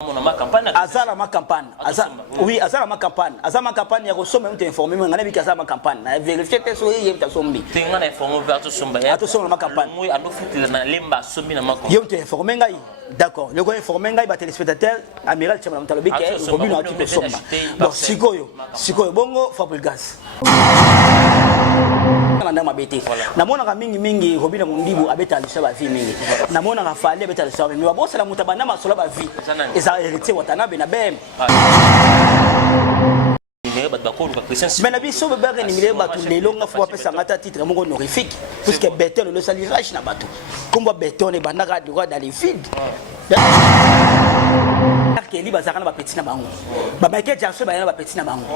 Azala ma campagne. Oui, azala ma campagne. Azala ma campagne, il y a reçu même informé, mais on a vu qu'azala ma campagne. On a vérifié que c'est il y a sombi. Tu as informé vers tout sombi. Attention ma campagne. Oui, à nous foutre la lemba sombi na ma campagne. Il y a informé ngai. D'accord. Le gars informé ngai, téléspectateur, amiral Tchamala Mtalobi qui est au but d'un type de sombi. Donc sikoyo, bongo Fabregas. Na bete namona ka mingi Robina Mundibu abeta alisaba vi mingi namona ka fali abeta alisaba mi babosa la mutabana masola ba vi eza héritier watanabe na bem mais na biso bebaka ni mile batu lelo nga fo pesa ngata titre moko honorifique parce que Beton le salirage na batu kombo Beton e bandaka droit dans les vides Kelly bazaka na ba petit na bango ba Michael Jackson ba yana ba petit na bango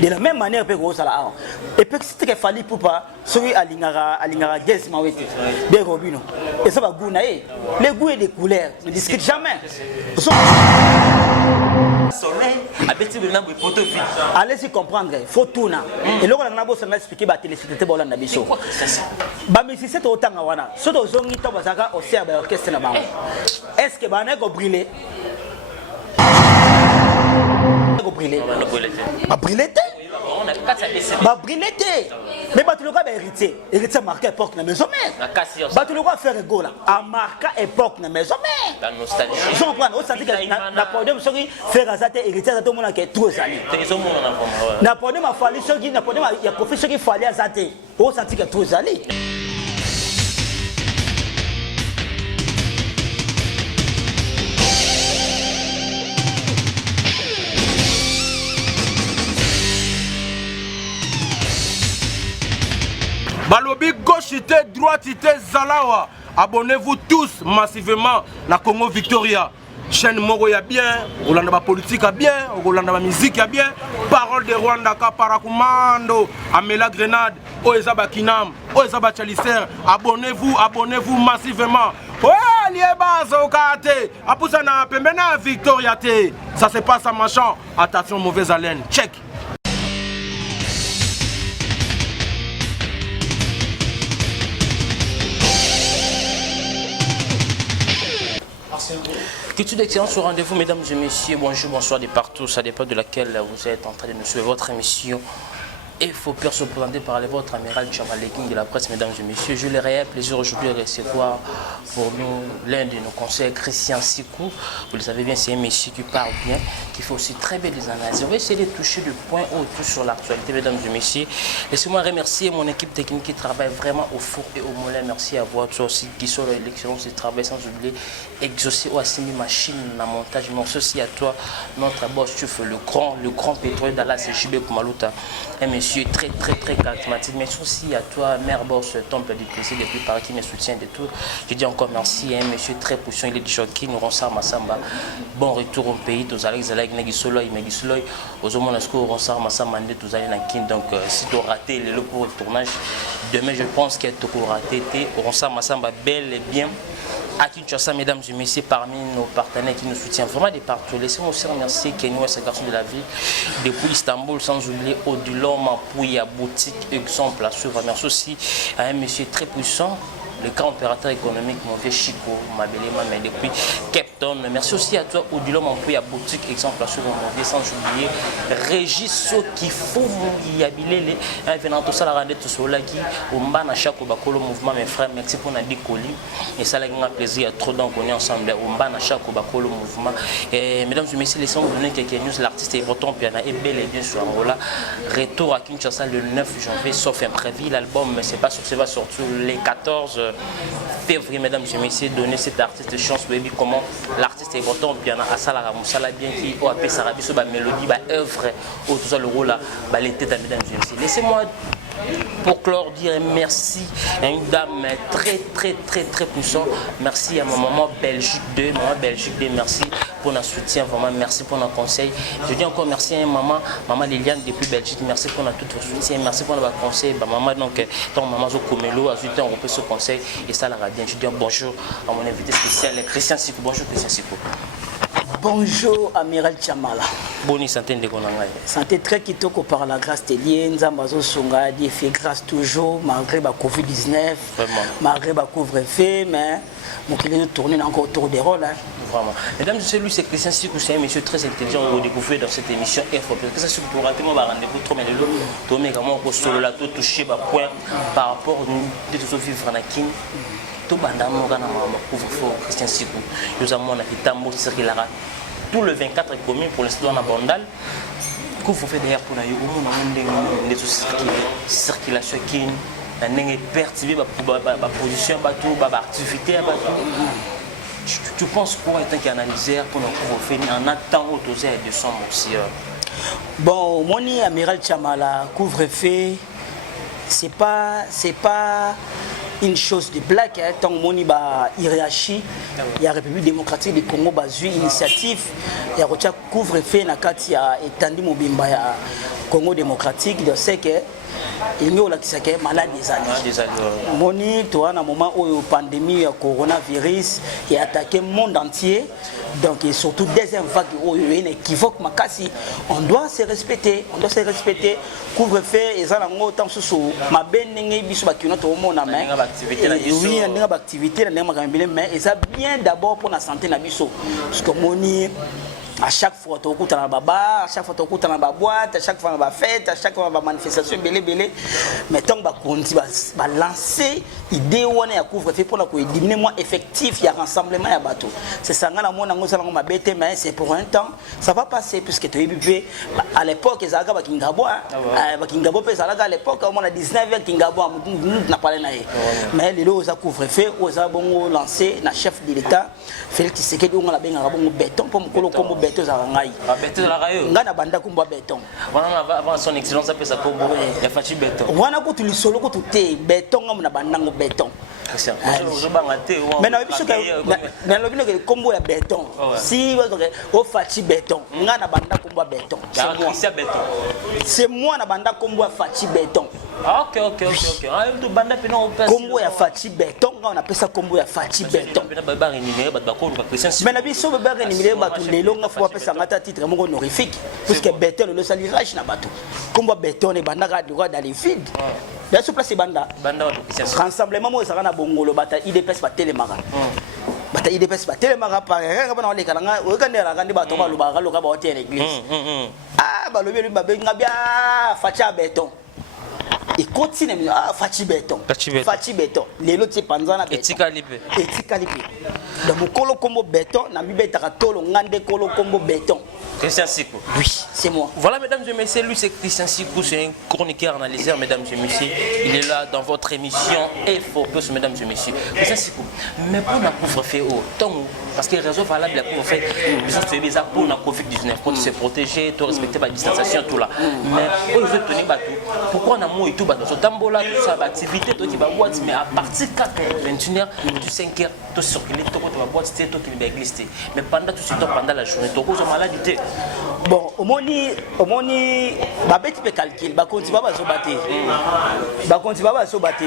de la même manière pe ko sala a et puis c'était que fali poupa soki alingara gezi mawete de Robino et ça ba guna les goûts et les couleurs ne discutent jamais allez-y comprendre faut tout na et là on a beau expliquer ba téléspectateur ba na biso ba musicien to tanga wana so to zongi to bazaka au serbe orchestre na bango est-ce que ba na ko brûler brûler mais tu le vois héritier marqué époque na maison mère tu le vois faire gola a marqué époque na maison mère la nostalgie je comprends au senti que na podium soki faire azate héritier za to mona ke tout ezali na podium a fallu soki na podium ya professeur qui fallait azate au senti que tout ezali. Balobi gauchité, droitité, Zalawa. Abonnez-vous tous massivement à Congo Victoria. Chaîne Moro ya bien, Rolanda politique a bien, Rolanda musique a bien. Parole de Rwanda Parakumando, Amela Grenade, Oezaba Kinam, Oezaba Chalicer. Abonnez-vous massivement. Ouais, liebaz au kate. Apusana pembena Victoria te. Ça se passe à machin. Attention mauvaise haleine. Check. Toute d'excellence au rendez-vous, mesdames et messieurs. Bonjour, bonsoir de partout. Ça dépend de laquelle vous êtes en train de nous suivre votre émission. Et faut peur se présenter par votre amiral Tchamala de la presse, mesdames et messieurs. Je le réel plaisir aujourd'hui de recevoir pour nous l'un de nos conseillers, Christian Sikou. Vous le savez bien, c'est un monsieur qui parle bien, qui fait aussi très bien des analyses. On va essayer de toucher le point autour sur l'actualité, mesdames et messieurs. Laissez-moi remercier mon équipe technique qui travaille vraiment au four et au moulin. Merci à vous aussi qui sont l'excellence du travail, sans oublier exaucer ou assigner machine à montage. Merci aussi à toi, notre boss, tu fais le grand pétrole d'Allah, c'est JB Kumaluta. Un monsieur très charismatique. Merci aussi à toi, mère boss, Temple du PC depuis Paris qui me soutient de tout. Je dis encore merci à un monsieur très puissant, il est du jockey, nous rensar Massamba. Bon retour au pays, tous Alex Zalaï, Negisoloy, Megisoloy, aux hommes on rensar Massamba, tous allez Nakin. Donc, si tu as raté le pour le tournage, demain je pense qu'il y a tout raté, rensar Massamba bel et bien. À Kinshasa, mesdames et messieurs, parmi nos partenaires qui nous soutiennent vraiment de partout. Laissez-moi aussi remercier Kenyo, ce garçon de la ville, depuis Istanbul, sans oublier Odilon, Mapouya, boutique, exemple à suivre. Merci aussi à un monsieur très puissant, le grand opérateur économique, mon vieux Chico, ma belle maman, depuis Cape Town. Merci aussi à toi, Odilon, Mapouya, boutique, exemple à suivre, mon vieux, sans oublier Régis, qui faut y habiller les venant tout ça, la rendre tout cela qui, au mba na chaque bakolo mouvement, mes frères, merci pour notre colis. Et ça, c'est un plaisir, trop d'en qu'on est ensemble, au mba na chaque bakolo mouvement. Et mesdames et messieurs, laissons vous donner quelques news. L'artiste est breton, piano est bel et bien sur Angola. Retour à Kinshasa le 9 janvier, sauf imprévu. L'album, mais c'est pas sûr que ça va sortir les 14 février, mesdames et messieurs, donner cet artiste chance, baby, comment l'artiste est breton, piano à Salara Moussala, bien qui au AP Sarabi, sur la mélodie, œuvre, tout ça, le rôle là, les têtes, mesdames et messieurs. Laissez-moi pour clore dire merci à une dame très puissante. Merci à ma maman Belgique 2, merci pour notre soutien, vraiment merci pour notre conseil. Je dis encore merci à maman Liliane depuis Belgique, merci pour notre tout soutien, merci pour notre conseil. Maman donc ton maman Zokomelo a ajouté un peu ce conseil et ça l'a bien. Je dis bonjour à mon invité spécial Christian Sikou. Bonjour Christian Sikou. Bonjour Amiral Tchamala. Bonne santé de Konangai. Santé très kitoko par la grâce de Dieu. Nzambazo songa Dieu fait grâce toujours malgré la Covid-19, malgré la couvre-feu, mais mon client tourne encore autour des rôles. Vraiment. Mesdames, celui c'est Christian Sikou, c'est un monsieur très intelligent. Vous découvrez dans cette émission Info. Christian Sikou, pour rater mon rendez-vous, trop mais le mais comment on solo là, tout touché par point par rapport à tout vivre en Akin. Tout bandam organa couvre-feu Christian Sikou. Nous avons un hitambo circulara. Tout le 24 est commun pour l'instant dans Bandal. Couvre-feu d'ailleurs pour la Yogo, circulation qui est perturbée par position, par activité. Tu penses quoi étant qu'analyseur pour nous couvre-feu en attendant autorisé à décembre aussi? Bon, mon amiral Chamala, couvre-feu, c'est pas une chose de blague. Tant que mon hiérarchie, il y a la République démocratique du Congo, une initiative, il y a un couvre-feu dans le cadre étendu Mobimba Congo démocratique, je sais que il y a une maladie des années. Moni, toi, à un moment où la pandémie de coronavirus a attaqué le monde entier, donc et surtout deuxième vague où il y a une équivoque, on doit se respecter, couvre-feu et ça n'a pas tant sous ma benning biso bakino to mona mais oui on a activité na ngamba mais et ça bien d'abord pour la santé na biso parce que moni à chaque fois tu écoutes dans baba, à chaque fois tu écoutes dans la boîte, à chaque fois dans la fête, à chaque fois dans la manifestation belé mais tant que continue va lancer idée où on est à couvre-feu pour la diminuer moins effectif il y a rassemblement à bateau c'est ça nga na mona ngoza nga mabete mais c'est pour un temps ça va passer puisque tu es à l'époque ils avaient bakingabo bakingabo pe ça à l'époque on a 19 kingabo n'a pas na mais les lots à couvre-feu aux a bon lancé na chef de l'état Félix Tshisekedi on la benga bon béton pour mokolo kombo béton za ngai béton za rayo nga na banda kumba béton wana avant son excellence appelle ça kombo ya fachi béton wana ko tu solo ko tu te béton na banda ngo béton mais non mais le bino kombo ya béton si o fachi béton nga na banda kumba béton c'est moi na banda kombo ya fachi béton. Ok. Combo ya Fati Béton, on appelle ça combo ya Fati Béton. Mais la vie sur le bar rémunéré, les longues fois appeler ça un titre honorifique, puisque Béton le salirage n'a pas tout. Combo Béton et Bandara du roi dans les vides. Bien sûr, place Banda. Rassemblement, moi, ça va na bongo le bataille, il dépasse pas télémara. Bataille dépasse pas télémara par rien, on les calanga, on regarde la grande bataille, le bar, le cabaret à l'église. Ah, bah le bien, Fati Béton. Et continue à Fati Béton. Les autres c'est Panzana Béton. Etikalipe. Donc mon colo combo béton, na mi betaka tolo ngande colo combo béton. Christian Sikou. Oui, c'est moi. Voilà, mesdames et messieurs, lui c'est Christian Sikou, c'est un chroniqueur analyseur, mesdames et messieurs. Il est là dans votre émission Info Plus, mesdames et messieurs. Christian Sikou, mais pour la couvre-feu, parce que les réseaux valables, la couvre-feu, c'est bizarre pour la Covid-19, pour se protéger, pour respecter la distanciation, tout là. Mais pour les tenir bateau, pourquoi on a moins et tout bateau? Ce tambour-là, tout ça, l'activité, tout qui va boîte, mais à partir de 4h, 21h, du 5h, tout circuler, tout qui va boîte, tout qui va glisser. Mais pendant tout ce temps, pendant la journée, tout cause de maladie. Bon, au moni, bah bête peut calculer, bah continue pas à se battre,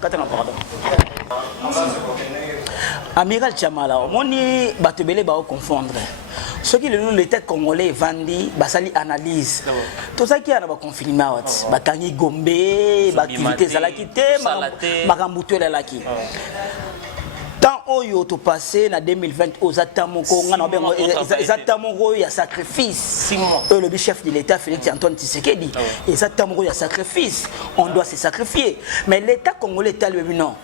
Katana, pardon. Amiral Chamala, au moni, bah te belé bah confondre. Ce qui le l'État congolais vendit, bah ça analyse. Tout ça qui a bah confirmé, bah tangi gombe, bah activité zalakité, bah rambuté la laki. Tant oyo to passé na 2020 aux atamoko ngana bengo atamoko ya sacrifice le chef de l'état Félix Antoine Tshisekedi et atamoko ya sacrifice on doit se sacrifier mais l'état congolais est lui non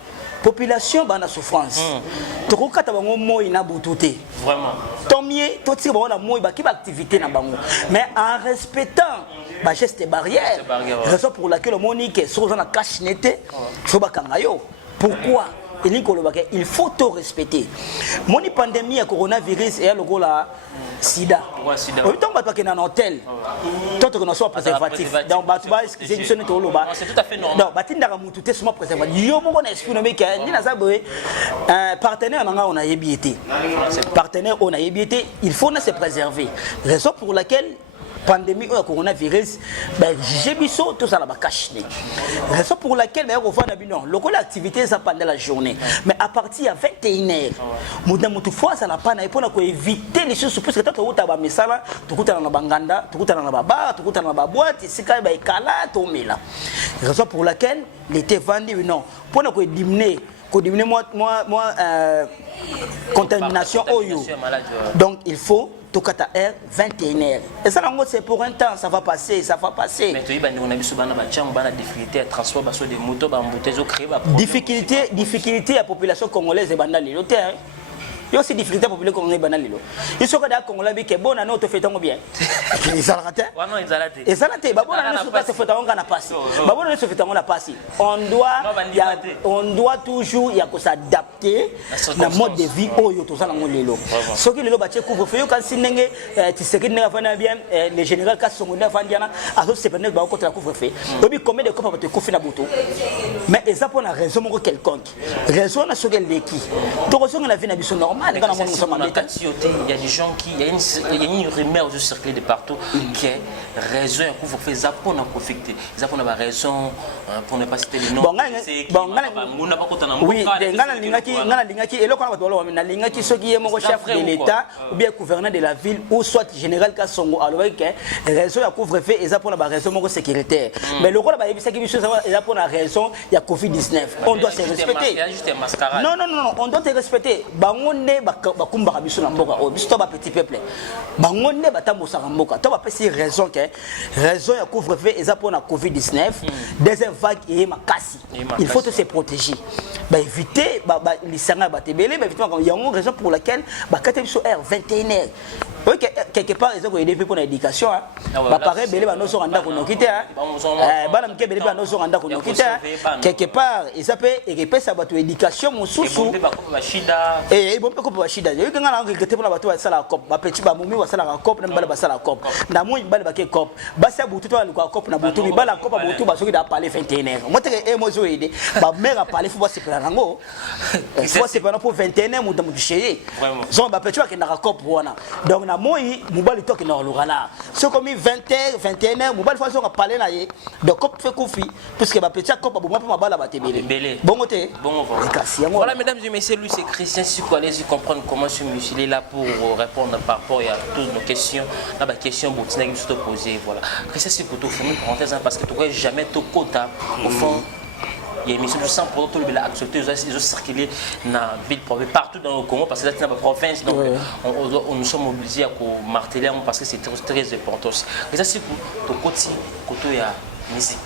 population bana souffrance to ko kata bango moyi na bututé vraiment tant mieux to tire bango na moyi ba ki ba activité na bango mais en respectant ba geste barrière raison pour laquelle le monique sur na cache nete faut ba kangayo pourquoi il faut tout respecter. Mon pandémie à coronavirus et le la sida. Au temps où tu es dans un hôtel, toi tu connais préservatif. Donc c'est tout à fait normal. Donc tu as un préservatif. Yo mon esprit nommé que ni na partenaire on a ébiété. Partenaire on a ébiété, il faut se préserver. Raison pour laquelle pandémie ou coronavirus, j'ai mis tout ça là-bas caché. Raison pour laquelle on va non, l'activité ça pendant la journée. Mais à partir de 21h, nous fois ça n'a pas pour éviter les choses parce que toi tu as mesala, tu as na banganda, tu as na baba, tu as na boîte, c'est quand même kala to mela. Raison pour laquelle l'été vendu non, pour diminuer diminuer contamination oyo. Donc il faut tout cas à 21h. Et ça c'est pour un temps, ça va passer, ça va passer. Mais tu on a vu souvent la difficulté à transport parce que des motos difficulté à la population congolaise et bandali l'hôtel. Il y a aussi des difficultés populaires congolais banal. Il faut que les Congolais qui bon année te fait tant bien. Ils ont raté. Ouais non, ils ont raté. Ils ont raté. Bah bon année se fait tant qu'on a passé. Bah bon année se fait tant qu'on a passé. On doit toujours y a que s'adapter à mode de vie au yo tout ça dans mon lelo. Ce qui le bâti couvre-feu quand si n'engé tu sais que n'engé pas bien le général Kassongo Vandiana à ce c'est pas bah contre la couvre-feu. Obi combien de copains te couvrir na boto. Mais ça pour une raison quelconque. Raison na ce qu'elle qui. Donc on a vu na biso normal. Il y a des gens qui, il y a une rumeur de circuler de partout qui est raison pour vous faire ça pour en profiter. Ça pour avoir raison pour ne pas citer les noms. Oui, et là quand on a l'ingaki ce qui est mon chef de l'État ou bien gouverneur de la ville ou soit général Kassongo alors que raison à couvre-feu et ça pour la raison mon sécuritaire. Mais le rôle c'est que ça pour la raison il y a Covid-19. On doit se respecter. Non, on doit se respecter. Bakumba biso na mboka o biso ba petit peuple bangonde batambosa na mboka to ba pesi raison que raison ya couvre-feu eza pour la Covid-19 deuxième vague et makasi il faut se protéger ba éviter lisanga ba tebele ba éviter il y a une raison pour laquelle ba kate biso R 21h. Oui, quelque part, ils ont aidé pour l'éducation. Bah, pareil, belé ba noso randa kono kité. Bah, na mke belé ba noso randa kono kité. Quelque part, ils appellent et répètent ça ba to éducation mon sousou. Et bon, ko ba shida. Yo kanga na ngete pour la bato ba sala cop. Ba petit ba mumi ba sala cop na mbala ba sala cop. Na mo mbala ba ke cop. Ba sa butu to la cop na butu ba la cop ba butu ba soki da parler 21h. Moi te emozo aidé. Ba mère a parlé faut pas se prendre ngo. Faut se prendre pour 21h mu damu chéri. Zon ba petit ba ke na cop wana. Donc moi, Moubali toque dans le Rana. C'est comme 20h, 21h, Moubali façon à parler là. Donc, comme fait confi, puisque ma petite cop, ma balle à battre belé. Bon côté. Voilà, mesdames et messieurs, lui c'est Christian Siko. Allez-y comprendre comment ce monsieur est là pour répondre par rapport à toutes nos questions. Là, ma question, Boutinek, je te poser. Voilà. Christian Siko, tu fais une parenthèse parce que tu n'aurais jamais ton quota au fond. Il y a une mission de 100 pour tout le monde accepté, ils ont circulé dans la ville partout dans le Congo parce que c'est dans la province, donc nous sommes obligés à marteler parce que c'est très important. Et ça c'est pour côté il y a musique.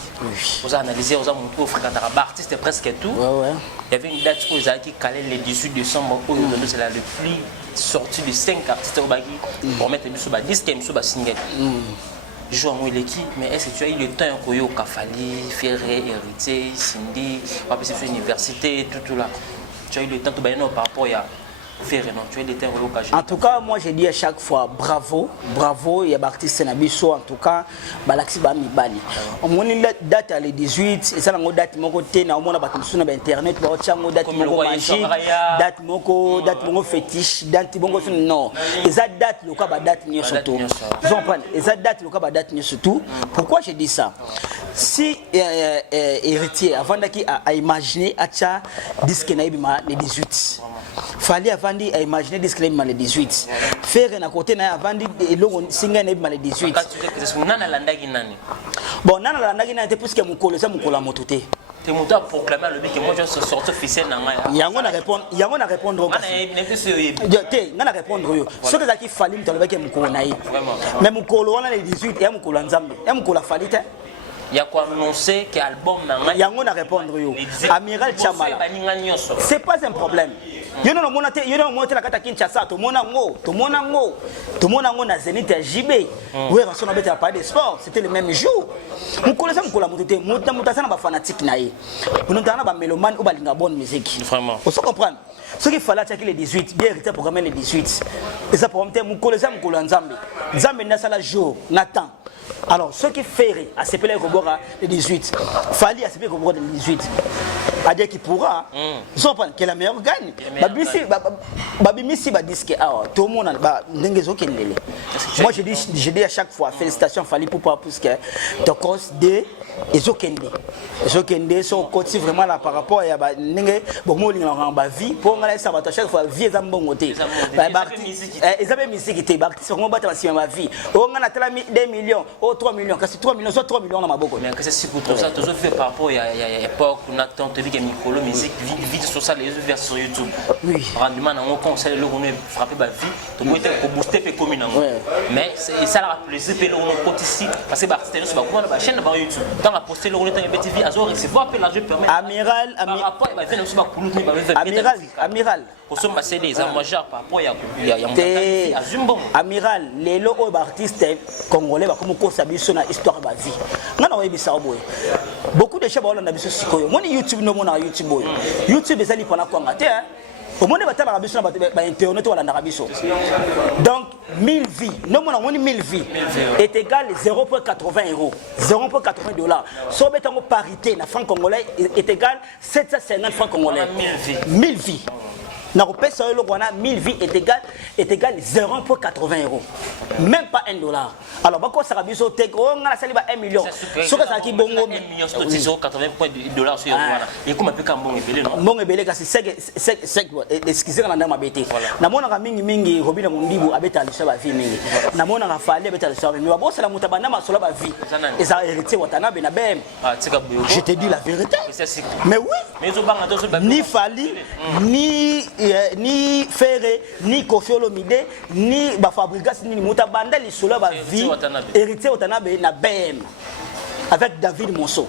Vous avez analysé, vous avez montré au fréquentant artiste presque tout. Il y avait une date qui calait le 18 décembre, c'est le plus sorti de 5 artistes pour mettre sur le disque et sur le single. Je joue à moi l'équipe, mais est-ce que tu as eu le temps pour y Kafali, Ferré, Héritier, Cindy, passer sur l'université, tout là. Tu as eu le temps de bailler par rapport à Ferré, non? Tu as eu le temps pour l'occasion. En tout cas, moi je dis à chaque fois bravo, bravo, il y a l'artiste Nabiso, en tout cas, Balaxi Bami Bali. On a une date à le 18, et ça on a une date mon côté, on a battu sur internet, on a une date mon magique, date mon fétiche, date mon non. Et ça date le cas date ni surtout. Vous comprenez? Et ça date le cas date ni surtout. Pourquoi je dis ça? Si héritier avant d'aki à imaginer à cha disque naibima le 18. Fallait avant à imaginer disque naibima le 18. Faire un côté na avant et logo singa naibima le 18. Bon nana landaki na te puisque mon colo ça mon cola mototé. Tu m'as proclamé le but que moi je suis sorti officiel dans ma. Yango na répondre au cas. Na répondre yo. Ce que ça qui fallait me toloba que mon colo naï. Mais mon colo on a le 18 et mon colo nzambe. Et mon colo fallait il y a quoi annoncer que l'album n'a yango na répondre yo. Amiral Chamala. C'est pas un problème. Yo no mona te yo no monter la kata Kinshasa to mona ngo na Zenith JB. Oui, parce qu'on avait parlé de sport, c'était le même jour. Mon collègue mon cola moté mutasa na ba fanatique naïe. Nous tana ba mélomane ou ba linga bonne musique. Vraiment. On se comprend. Ce qu'il fallait checker les 18, bien hérité programmer les 18. Et ça pour mon collègue mon cola nzambe. Nzambe na sala jour, Nathan. Alors, ce qui fait à CPL Kobora le 18, Fali à CPL Kobora le 18, à dire qu'il pourra, ils sont pas que la meilleure gagne. Babimisi va disque tout le monde a n'engezo kelele. Moi je dis à chaque fois félicitations Fali pour que tu cause de Ezokende sont côté vraiment là par rapport à ba ndenge bon la vie pour ngala ça va chaque fois vie za mbongo te ezabe musique te ba comment battre si ma vie on ngana tala 2 millions ou 3 millions kasi 3 millions soit 3 millions na maboko mais que c'est pour tout ça toujours fait par rapport à époque on a tant de vie et Mikolo musique vite sur ça les vers sur YouTube. Oui. Rendement dans mon conseil le on frapper ba vie, to peut être booster pe comme mais c'est ça la plaisir pe le on ici parce que ba c'est sur ba chaîne ba YouTube. Quand la poster le on est petit vie à recevoir pe l'argent permet. Amiral Amiral. Kosomba c'est des amojars par rapport ya Amiral les locaux artistes congolais ba comme ko sabiso na histoire ba vie. Ngana oyebisa boye. Beaucoup de gens ba na biso sikoyo. Moni YouTube no mona YouTube boye. YouTube ezali pona ko ngate hein. Au monde batala na biso na ba internet wala na biso. Donc 1000 vies, non mona moni 1000 vies est égal 0.80 euros, 0.80 dollars. So betango parité na franc congolais est égal 750 francs congolais. 1000 vies. Na repesa le rwanda 1000 vies est égal 0.80 euros. Même pas 1 dollar. Alors bako sarabiso teko ngala sali ba 1 million. Soka saki bongo 1 million 80 dollars sur rwanda. Et comme pe kambongo ebele non. Mbongo ebele kasi sek excusez na ndama bete. Na mona ka mingi robina mundibu abeta lisha ba vie mingi. Na mona ka fali abeta lisha ba vie. Ba bosa la mutabana masola ba vie. Et ça hérité watanabe na bem. Ah tika boyo. Je te dis la vérité. Mais oui. Mais zo banga to ni Fali ni Ferré ni Koffi Olomide ni ba Fabregas ni mutabanda lisolo ba vie hérité watanabe na bem. Avec David Monceau.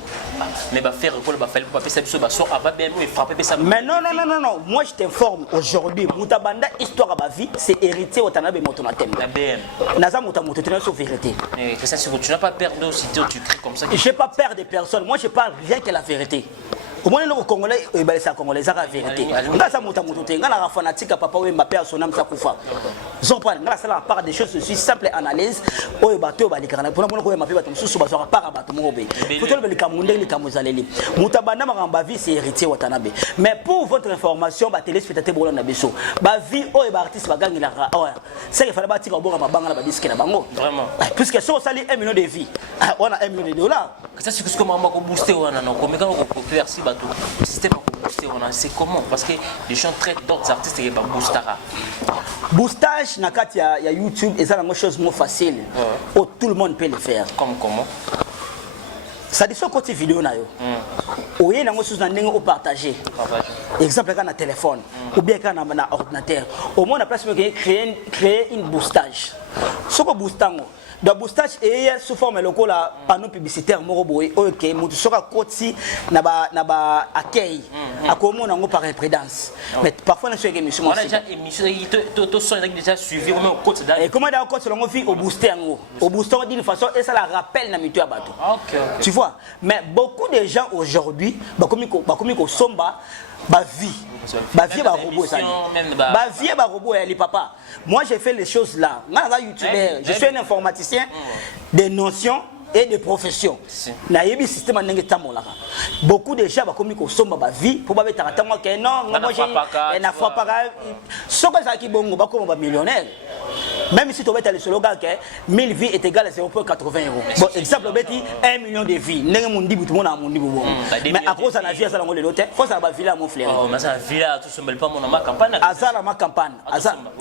Mais va faire quoi va faire pour passer sur basso avant même et frapper ça. Mais non, moi je t'informe aujourd'hui mutabanda histoire ba vie c'est hérité watanabe motonatem. La BM. Naza motamoto tu n'as sur vérité. Que ça c'est que tu n'as pas peur de citer tu cries comme ça. J'ai pas peur de personne. Moi je parle rien que la vérité. Au moins le Congolais ça Congolais ça la vérité. Ngasa motamoto te ngala fanatique papa we Mbappé a son âme ça kufa. Zon pas ngala ça la part des choses je simple analyse o bato ba likana pour ko Mbappé bato mususu ba so part bato mo be. Faut le likamunde likamuzaleli. Mutabanda magamba vie c'est héritier watanabe. Mais pour votre information ba téléspectateur bolon na biso. Ba vie o ba artiste ba gangila c'est qu'il fallait bâtir bon mabanga na ba disque na bango. Vraiment. Puisque so sali 1 million de vies. On a 1 million de dollars. Ça c'est ce que maman ko booster wana non comme quand ko faire le système c'est comment parce que les gens traitent d'autres artistes et pas boostara boostage na kati ya YouTube et ça la chose moins facile où tout le monde peut le faire comme comment ça dit sur côté vidéo na yo oye na ngosu na ndenge au partager exemple quand na téléphone ou bien quand na ordinateur au moins la place créer une boostage ce que boostango le boostage est sous forme de la panneau publicitaire moroboy OK mutu soka koti na ba accueil à comment on par imprédence mais parfois na sur émission on a déjà émission to son déjà suivi au côté et comment dans côté longo fi au booster en au booster d'une façon et ça la rappelle na mitu abato OK tu vois mais beaucoup de gens aujourd'hui ba komi ko somba ba vie ba robot ça ba vie ba robot les papa moi j'ai fait les choses là nga youtubeur je suis un informaticien des notions et de profession na yebi système ndenge tamola beaucoup de gens ba komi ko somba ba vie pour ba betaka tango ke non moi j'ai na fois pas soko ça ki bongo ba ko ba millionnaire même si tu veux le slogan que 1000 vies est égal à 0.80 euros. Bon, exemple, beti 1 million de vies. N'est-ce pas mon dit tout le monde a mon dit bon. Mais à cause de la vie, ça l'angle de l'hôtel. Faut ça va villa mon frère. Oh, mais ça villa tout se mêle pas mon ma campagne. Azala ma campagne.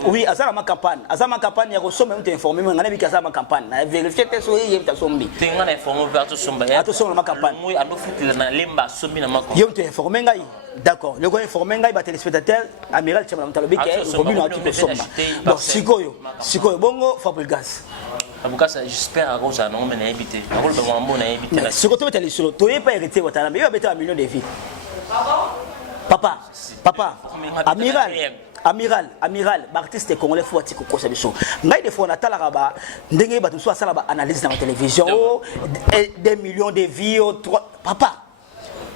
Oui, azala ma campagne. Azala ma campagne. Il y a reçu même t'informer. Mais on a vu qu'azala ma campagne. Vérifier tes souhaits, il y a ta sombi. T'es un informé vers tout sombi. Attention ma campagne. Moi, à nous foutre la lemba sombi na ma campagne. Il y a t'informer ngai. D'accord. Le gars informé ngai ba téléspectateur Amiral Tchamala Mtalobi que Robin a tout somba. Donc sikoyo bongo Fabregas. Fabregas j'espère que ça non mais n'a habité. Akol ba mambo n'a habité là. Ce que tu veux te sur toi pas hérité watana mais il va mettre 1 million de vies. Papa Amiral artiste congolais faut atiko ko sabiso. Ngai des fois on atala ba ndenge ba tout ça la ba analyse dans la télévision 2 millions de vies papa.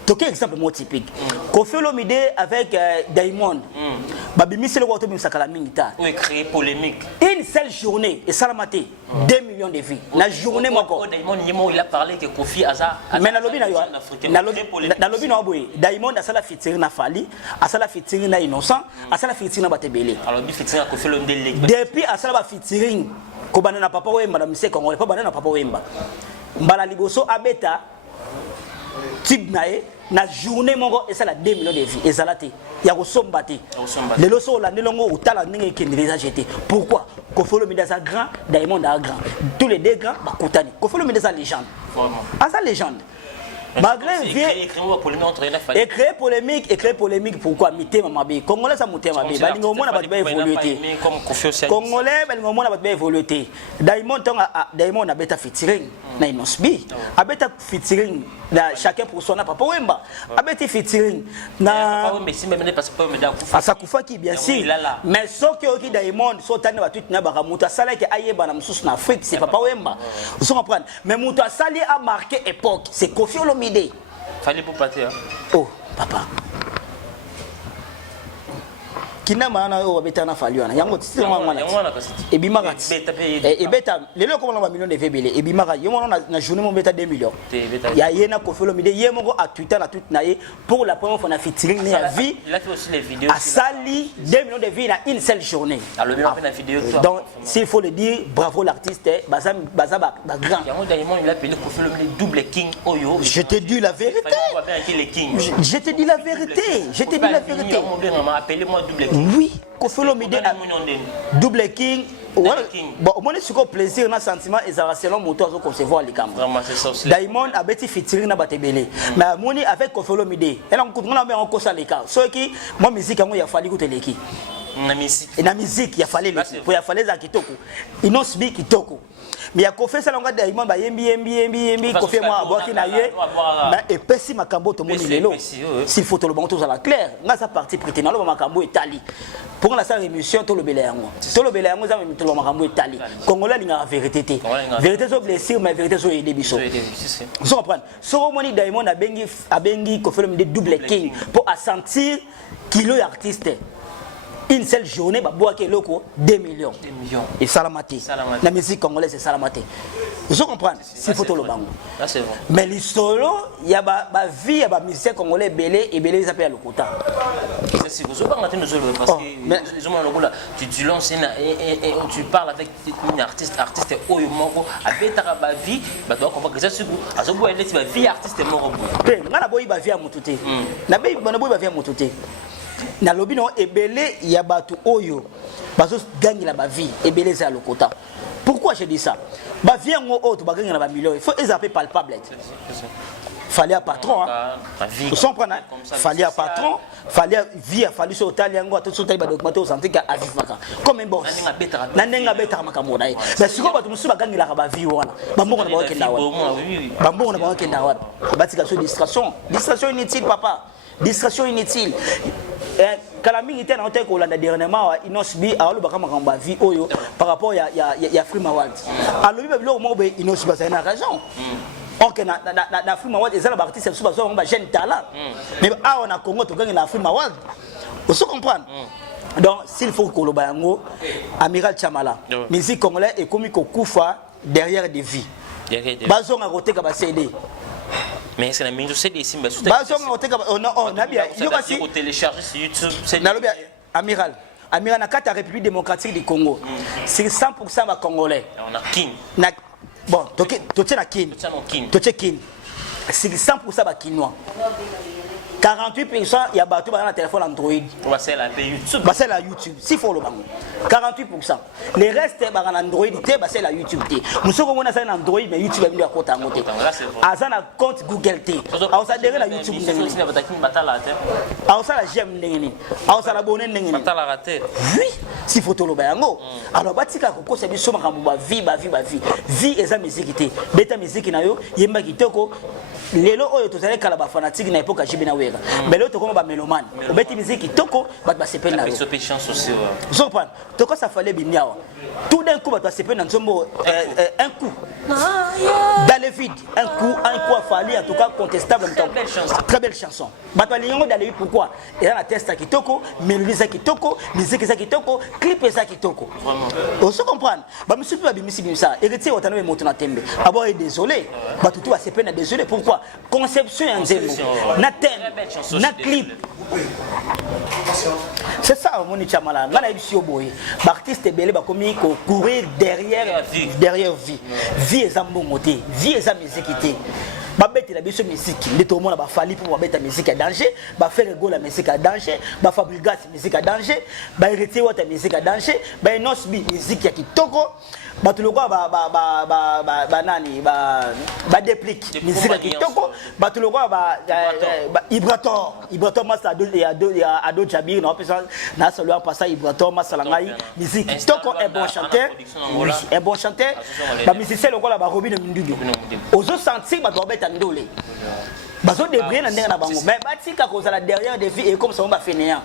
Toké exemple moi typique. Koffi Olomide avec Diamond. Babimi c'est le roi de Sakala Mingita. Oui, créer polémique. Une seule journée et Salamate 2 millions de vies. La journée moko. Diamond il a parlé que Koffi Aza. Mais na lobi na yo. Na lobi na boy. Diamond a sala featuring na Fali, a sala featuring na Innocent, a sala featuring na Batebele. Alors bi featuring Koffi Olomide. Depuis a sala featuring ko banana papa Wemba na mise Congolais pas banana papa Wemba. Mbala liboso abeta Tibnae na journée mongo et ça la 2 millions de vies et zalate ya ko sombate le loso la nelongo utala ndenge ke déjà jeté pourquoi Koffi Olomide sa grand Diamond a grand tous les deux grands ba kutani Koffi Olomide sa légende vraiment sa légende Malgré créer polémique pourquoi mité mamabe congolais ça monter mamabe balingo mona ba évoluer congolais balingo mona ba évoluer Diamond a beta featuring na Inosbi a beta featuring na chacun pour son papa Wemba a beta featuring na ça kufa qui bien sûr mais ce que Diamond so tane ba tout na ba muta sala ke ayeba na mususu na Afrique c'est papa Wemba vous comprenez mais muta sali a marqué époque c'est Koffi Olomide. Fallait pour partir. Oh, papa. Kina mana o betana faliona yango tisi mwana e bimaka e beta lelo ko na million de vebele e bimaka yo mona na journée mo beta 2 millions ya yena Koffi Olomide ye moko a Twitter na tout na ye pour la première fois na featuring na vie il a fait aussi les vidéos a sali 2 millions de vues na une seule journée alors bien fait la vidéo donc s'il faut le dire bravo l'artiste baza grand yango Diamond il a appelé Koffi Olomide double king oyo je te dis la vérité je te dis la vérité je te dis la vérité appelez-moi double. Oui, Koffi Olomide double king. Bon, moi je suis plaisir na sentiment et ça selon moto à concevoir les caméras. Diamond a beti featuring na batebele. Mais moni avec Koffi Olomide. Et là on a encore ça les cas. Ceux qui moi musique yango ya fali kuteleki. Na musique ya fali les pour ya fali za kitoko. Inosbi kitoko. Mais ya Koffi ça longa Diamond ba yembi Koffi moi aboki na ye. Mais et pesi makambo to moni lelo. S'il faut to le bon tout à la clair. Nga sa partie prêter na lo makambo etali. Pour la salle émission to le belé yango. To le belé yango za to le makambo etali. Congolais li nga vérité té. Vérité so blessure mais vérité so aider biso. Vous comprenez? So moni Diamond a bengi Koffi Olomide double king pour sentir kilo artiste. Une seule journée, bah boire loko 2 millions. 2 millions. Et salamate. La musique congolaise c'est salamate. Vous comprenez? C'est photo le bango. Là c'est bon. Mais les solo, il y a ba vie, il y a ba musicien congolais belé et belé ça s'appelle le quota. C'est si vous pas matin nous parce que ils ont là tu lances et tu parles avec une artiste oyo moko abetaka ba vie, ba doit comprendre que ça sur azobo elle est ba vie artiste moko. Ben, ngana boyi ba vie à motuté. Na be bona boyi ba vie à motuté. Na lobi no ebele ya batu oyo bazo gagner la ba vie ebele za lokota. Pourquoi je dis ça? Ba vie ngo auto ba gagner la ba millions, il faut les appeler palpable. Fallait un patron hein. Vous comprenez? Fallait un patron, fallait vie, fallait sur hôtel yango tout sur ba documenter au santé ka avivaka. Comme un boss. Na nenga beta makambo na ye. Mais si ko ba musu ba gagner la ba vie wana. Ba mbongo na ba kenda wana. Ba mbongo na ba kenda wana. Batika so distraction inutile papa. Distraction inutile. Kalami était dans hôtel Kolanda dernièrement Inosbi a olobaka makamba vie oyo par rapport ya Free Mawad. Alors il au moins Inosbi ça a raison. OK na Free Mawad ezala ba artiste sous bazo ba jeune talent. Mais on a Congo to gagner na Free Mawad. Vous comprenez? Donc s'il faut koloba yango Amiral Chamala musique congolaise et comme ko kufa derrière des vies. Bazo nga côté ka ba CD. Mais c'est la même chose ici mais on a bien il télécharger sur YouTube c'est Amiral na carte la République démocratique du Congo c'est 100% ba congolais on a king na bon toté na king toté king c'est 100% ba kinois 48% il y a battu dans le téléphone Android. On va faire la YouTube. C'est la YouTube. Si faut le bango. 48%. Les restes par Android, c'est la YouTube. Nous sommes on a un Android mais YouTube a mis à côté à côté. Azana compte Google T. Alors ça derrière la YouTube. Alors ça la j'aime n'engeni. Alors ça la bonne n'engeni. Batala raté. Oui. Si faut le bango. Alors batika ko c'est biso makambo vie. Vie eza musique té. Beta musique na yo yemba kitoko. Lelo oyo tozale kala ba fanatique na époque jibina wera mais lelo tokoma ba mélomane obeti musique toko bat ba sepena na yo so chance aussi zo pan toko ça fallait bimiawa tout d'un coup bat ba sepena nzombo un coup dans le vide un coup a fallu en tout cas contestable très belle chanson bat ba lingo dans le vide pourquoi et là la test kitoko mélodie ça kitoko musique ça kitoko clip ça kitoko vraiment on se comprend ba monsieur ba bimisi bimisa héritier otano me moto na tembe abo désolé ba tout va sepena désolé pourquoi conception en zéro na thème na clip c'est ça mon Chamala ngana ibisi oboye ba artiste belé ba komi ko courir derrière vie ezambongo te vie eza musique te babeti la biso musique nde to mona ba fali pour babeta musique à danger ba faire go la musique à danger ba fabrigas musique à danger ba héritier wata musique à danger ba nosbi musique ya kitoko ba to lokwa ba nani ba déplique musique ya kitoko ba to lokwa ba Ibrator masa ado Jabir na pesa na solo en passant Ibrator masa langai musique kitoko est bon chanteur est bon chanteur ba musicien lokwa ba Robin Mundudu ozo sentir ba beta ndolé bazo débrouiller na ndenge na bango mais batika ko sala derrière des filles et comme ça on va finir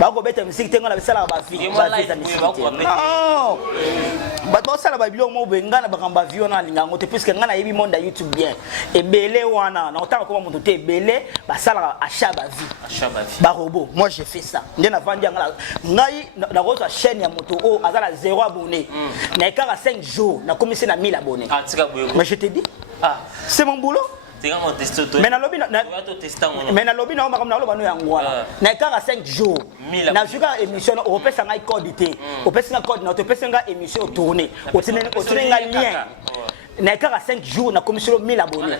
ba ko beta musique tengo na sala ba fille ba za musique non ba to sala ba bilo mo benga na bakamba vio na linga ngote puisque ngana yebi monde YouTube bien et belé wana na otaka ko moto te belé ba sala achat ba vie ba robot moi j'ai fait ça ndé na vandi ngala ngai na ko sa chaîne ya moto o azala 0 abonné na ekara 5 jours na commencé na 1000 abonnés mais je te dis c'est mon boulot. Mais na lobby na on comme na lobby no yangwana na kaka 5 jours na juka émission au pesa ngai code té au pesa code na au pesa ngai émission tourner au tinenga lien na kaka 5 jours na commission 1000 abonnés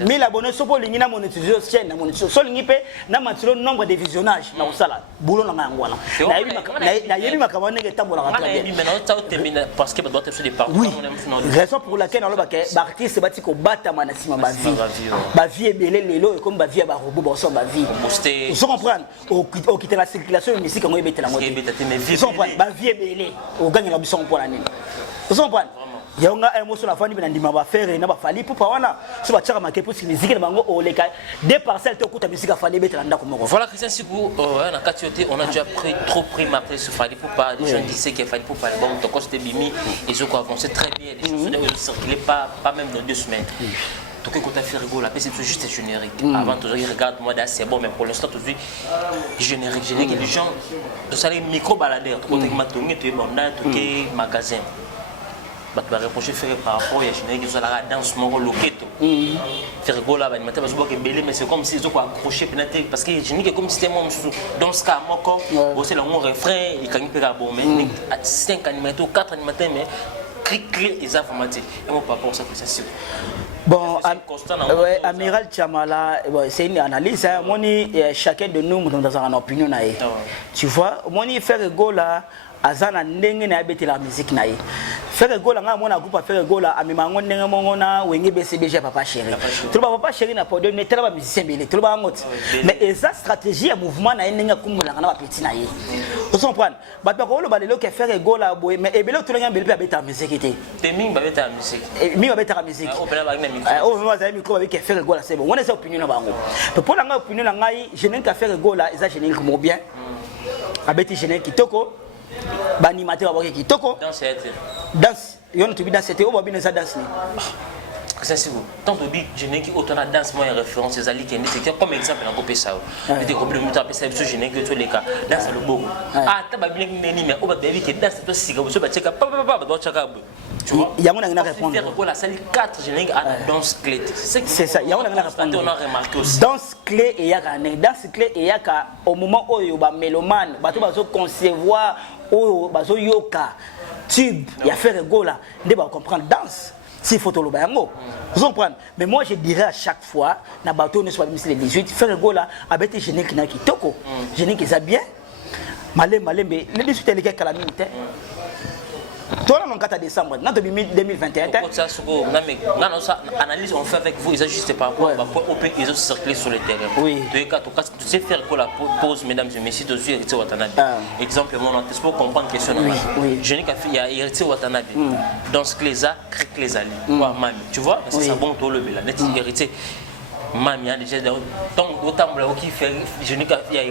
1000 abonnés so pour lingina monétisation chaîne na monétisation so lingi pe na matilo nombre de visionnage na usala boulot na ngwana na yebi makamane ke tambola ka très bien parce que doit être des partout raison pour laquelle na loba ke artiste bati ko bata na sima ba vie ebele lelo et comme ba vie ba robot ba so ba vie vous comprenez au quitter la circulation de musique ngo ebetela ngote vous comprenez ba vie ebele au gagner la biso pour la nini vous comprenez yonga émotion la fani binandima ba faire na ba fali pour wana so ba tshaka makepo si musique na bango o leka des parcelles to kuta musique fali betela ndako moko voilà Christian Sikou na katioté on a déjà pris marqué sur fali pour pas les gens disaient qu'il fallait pour pas bon donc c'était bimi ils ont avancé très bien les choses ne circulaient pas même dans 2 semaines. Donc quand tu as fait rigoler, c'est juste générique. Avant tu regardes moi c'est bon mais pour l'instant tu dis générique les gens de ça les micro baladeurs tu côté matongi tu es bon là tu es magasin. Bah tu vas reprocher faire par rapport à générique sur la danse mon loqueto. Faire rigoler bah matin parce que belé mais c'est comme si ils ont accroché pénalité parce que générique comme si c'était mon dans ce cas moi comme c'est le mon refrain il quand il bon mais 5 animateurs 4 animateurs mais clic les informatiques et mon papa ça c'est bon, Amiral Tchamala, c'est une analyse. Chacun de nous dans une opinion. Tu vois, moi, faire rigolo là, azana ndenge na bete la musique na ye. Faire rigolo nga mona groupe faire rigolo a mi mango ndenge mongo na wenge BCBG papa chéri. Tout papa chéri na podium ne tellement musicien belé, tout ba ngot. Mais esa stratégie ya mouvement na ndenge kumula na ba petit na ye. Vous comprenez? Ba to ko lo ba lelo ke faire rigolo a boy mais ebelo tout nga belé pe beta musique té. Té ming ba beta musique. Mi ba beta musique. O pela ba na micro. O mi ba za micro ba ke faire rigolo c'est bon. On est opinion na bango. Pour la opinion na ngai, je n'ai qu'à faire rigolo esa générique mo bien. Abeti générique kitoko. Banimateur ba ki toko danse yon to bi danse te o ba bi na danse ni c'est ça vous tant on dit générique autant danse moi référence les ali qui c'est comme exemple na copé ça était complètement tapé ça sur générique tous les cas danse le beau ta ba bi ni mais o ba bi que danse to siga so ba cheka papa ba cheka tu vois il y a mon na répondre faire la salle 4 générique à danse clé c'est ça il y a mon na répondre on a remarqué aussi danse clé et ya danse clé et ya au moment où yo ba mélomane ba to ba so concevoir oh bazo yoka tube ya faire rigolo là ndé ba comprendre danse si photo lo bango vous comprenez mais moi je dirais à chaque fois na bateau ne soit pas le 18 faire rigolo là avec générique na kitoko générique ça bien malembe le 18 les gars calamine toi là 4 décembre dans 2021 ça analyse on fait avec vous ils ajustent par rapport au pays ils ont circulé sur le terrain oui tu sais faire quoi la pause mesdames et messieurs de suite héritier Watanabe exemple mon artiste pour comprendre question je n'ai qu'à faire il y a héritier Watanabe dans ce cléza clézali quoi mami tu vois c'est ça bon tout le bel net héritier Mami a déjà donc autant qui fait je n'ai qu'à faire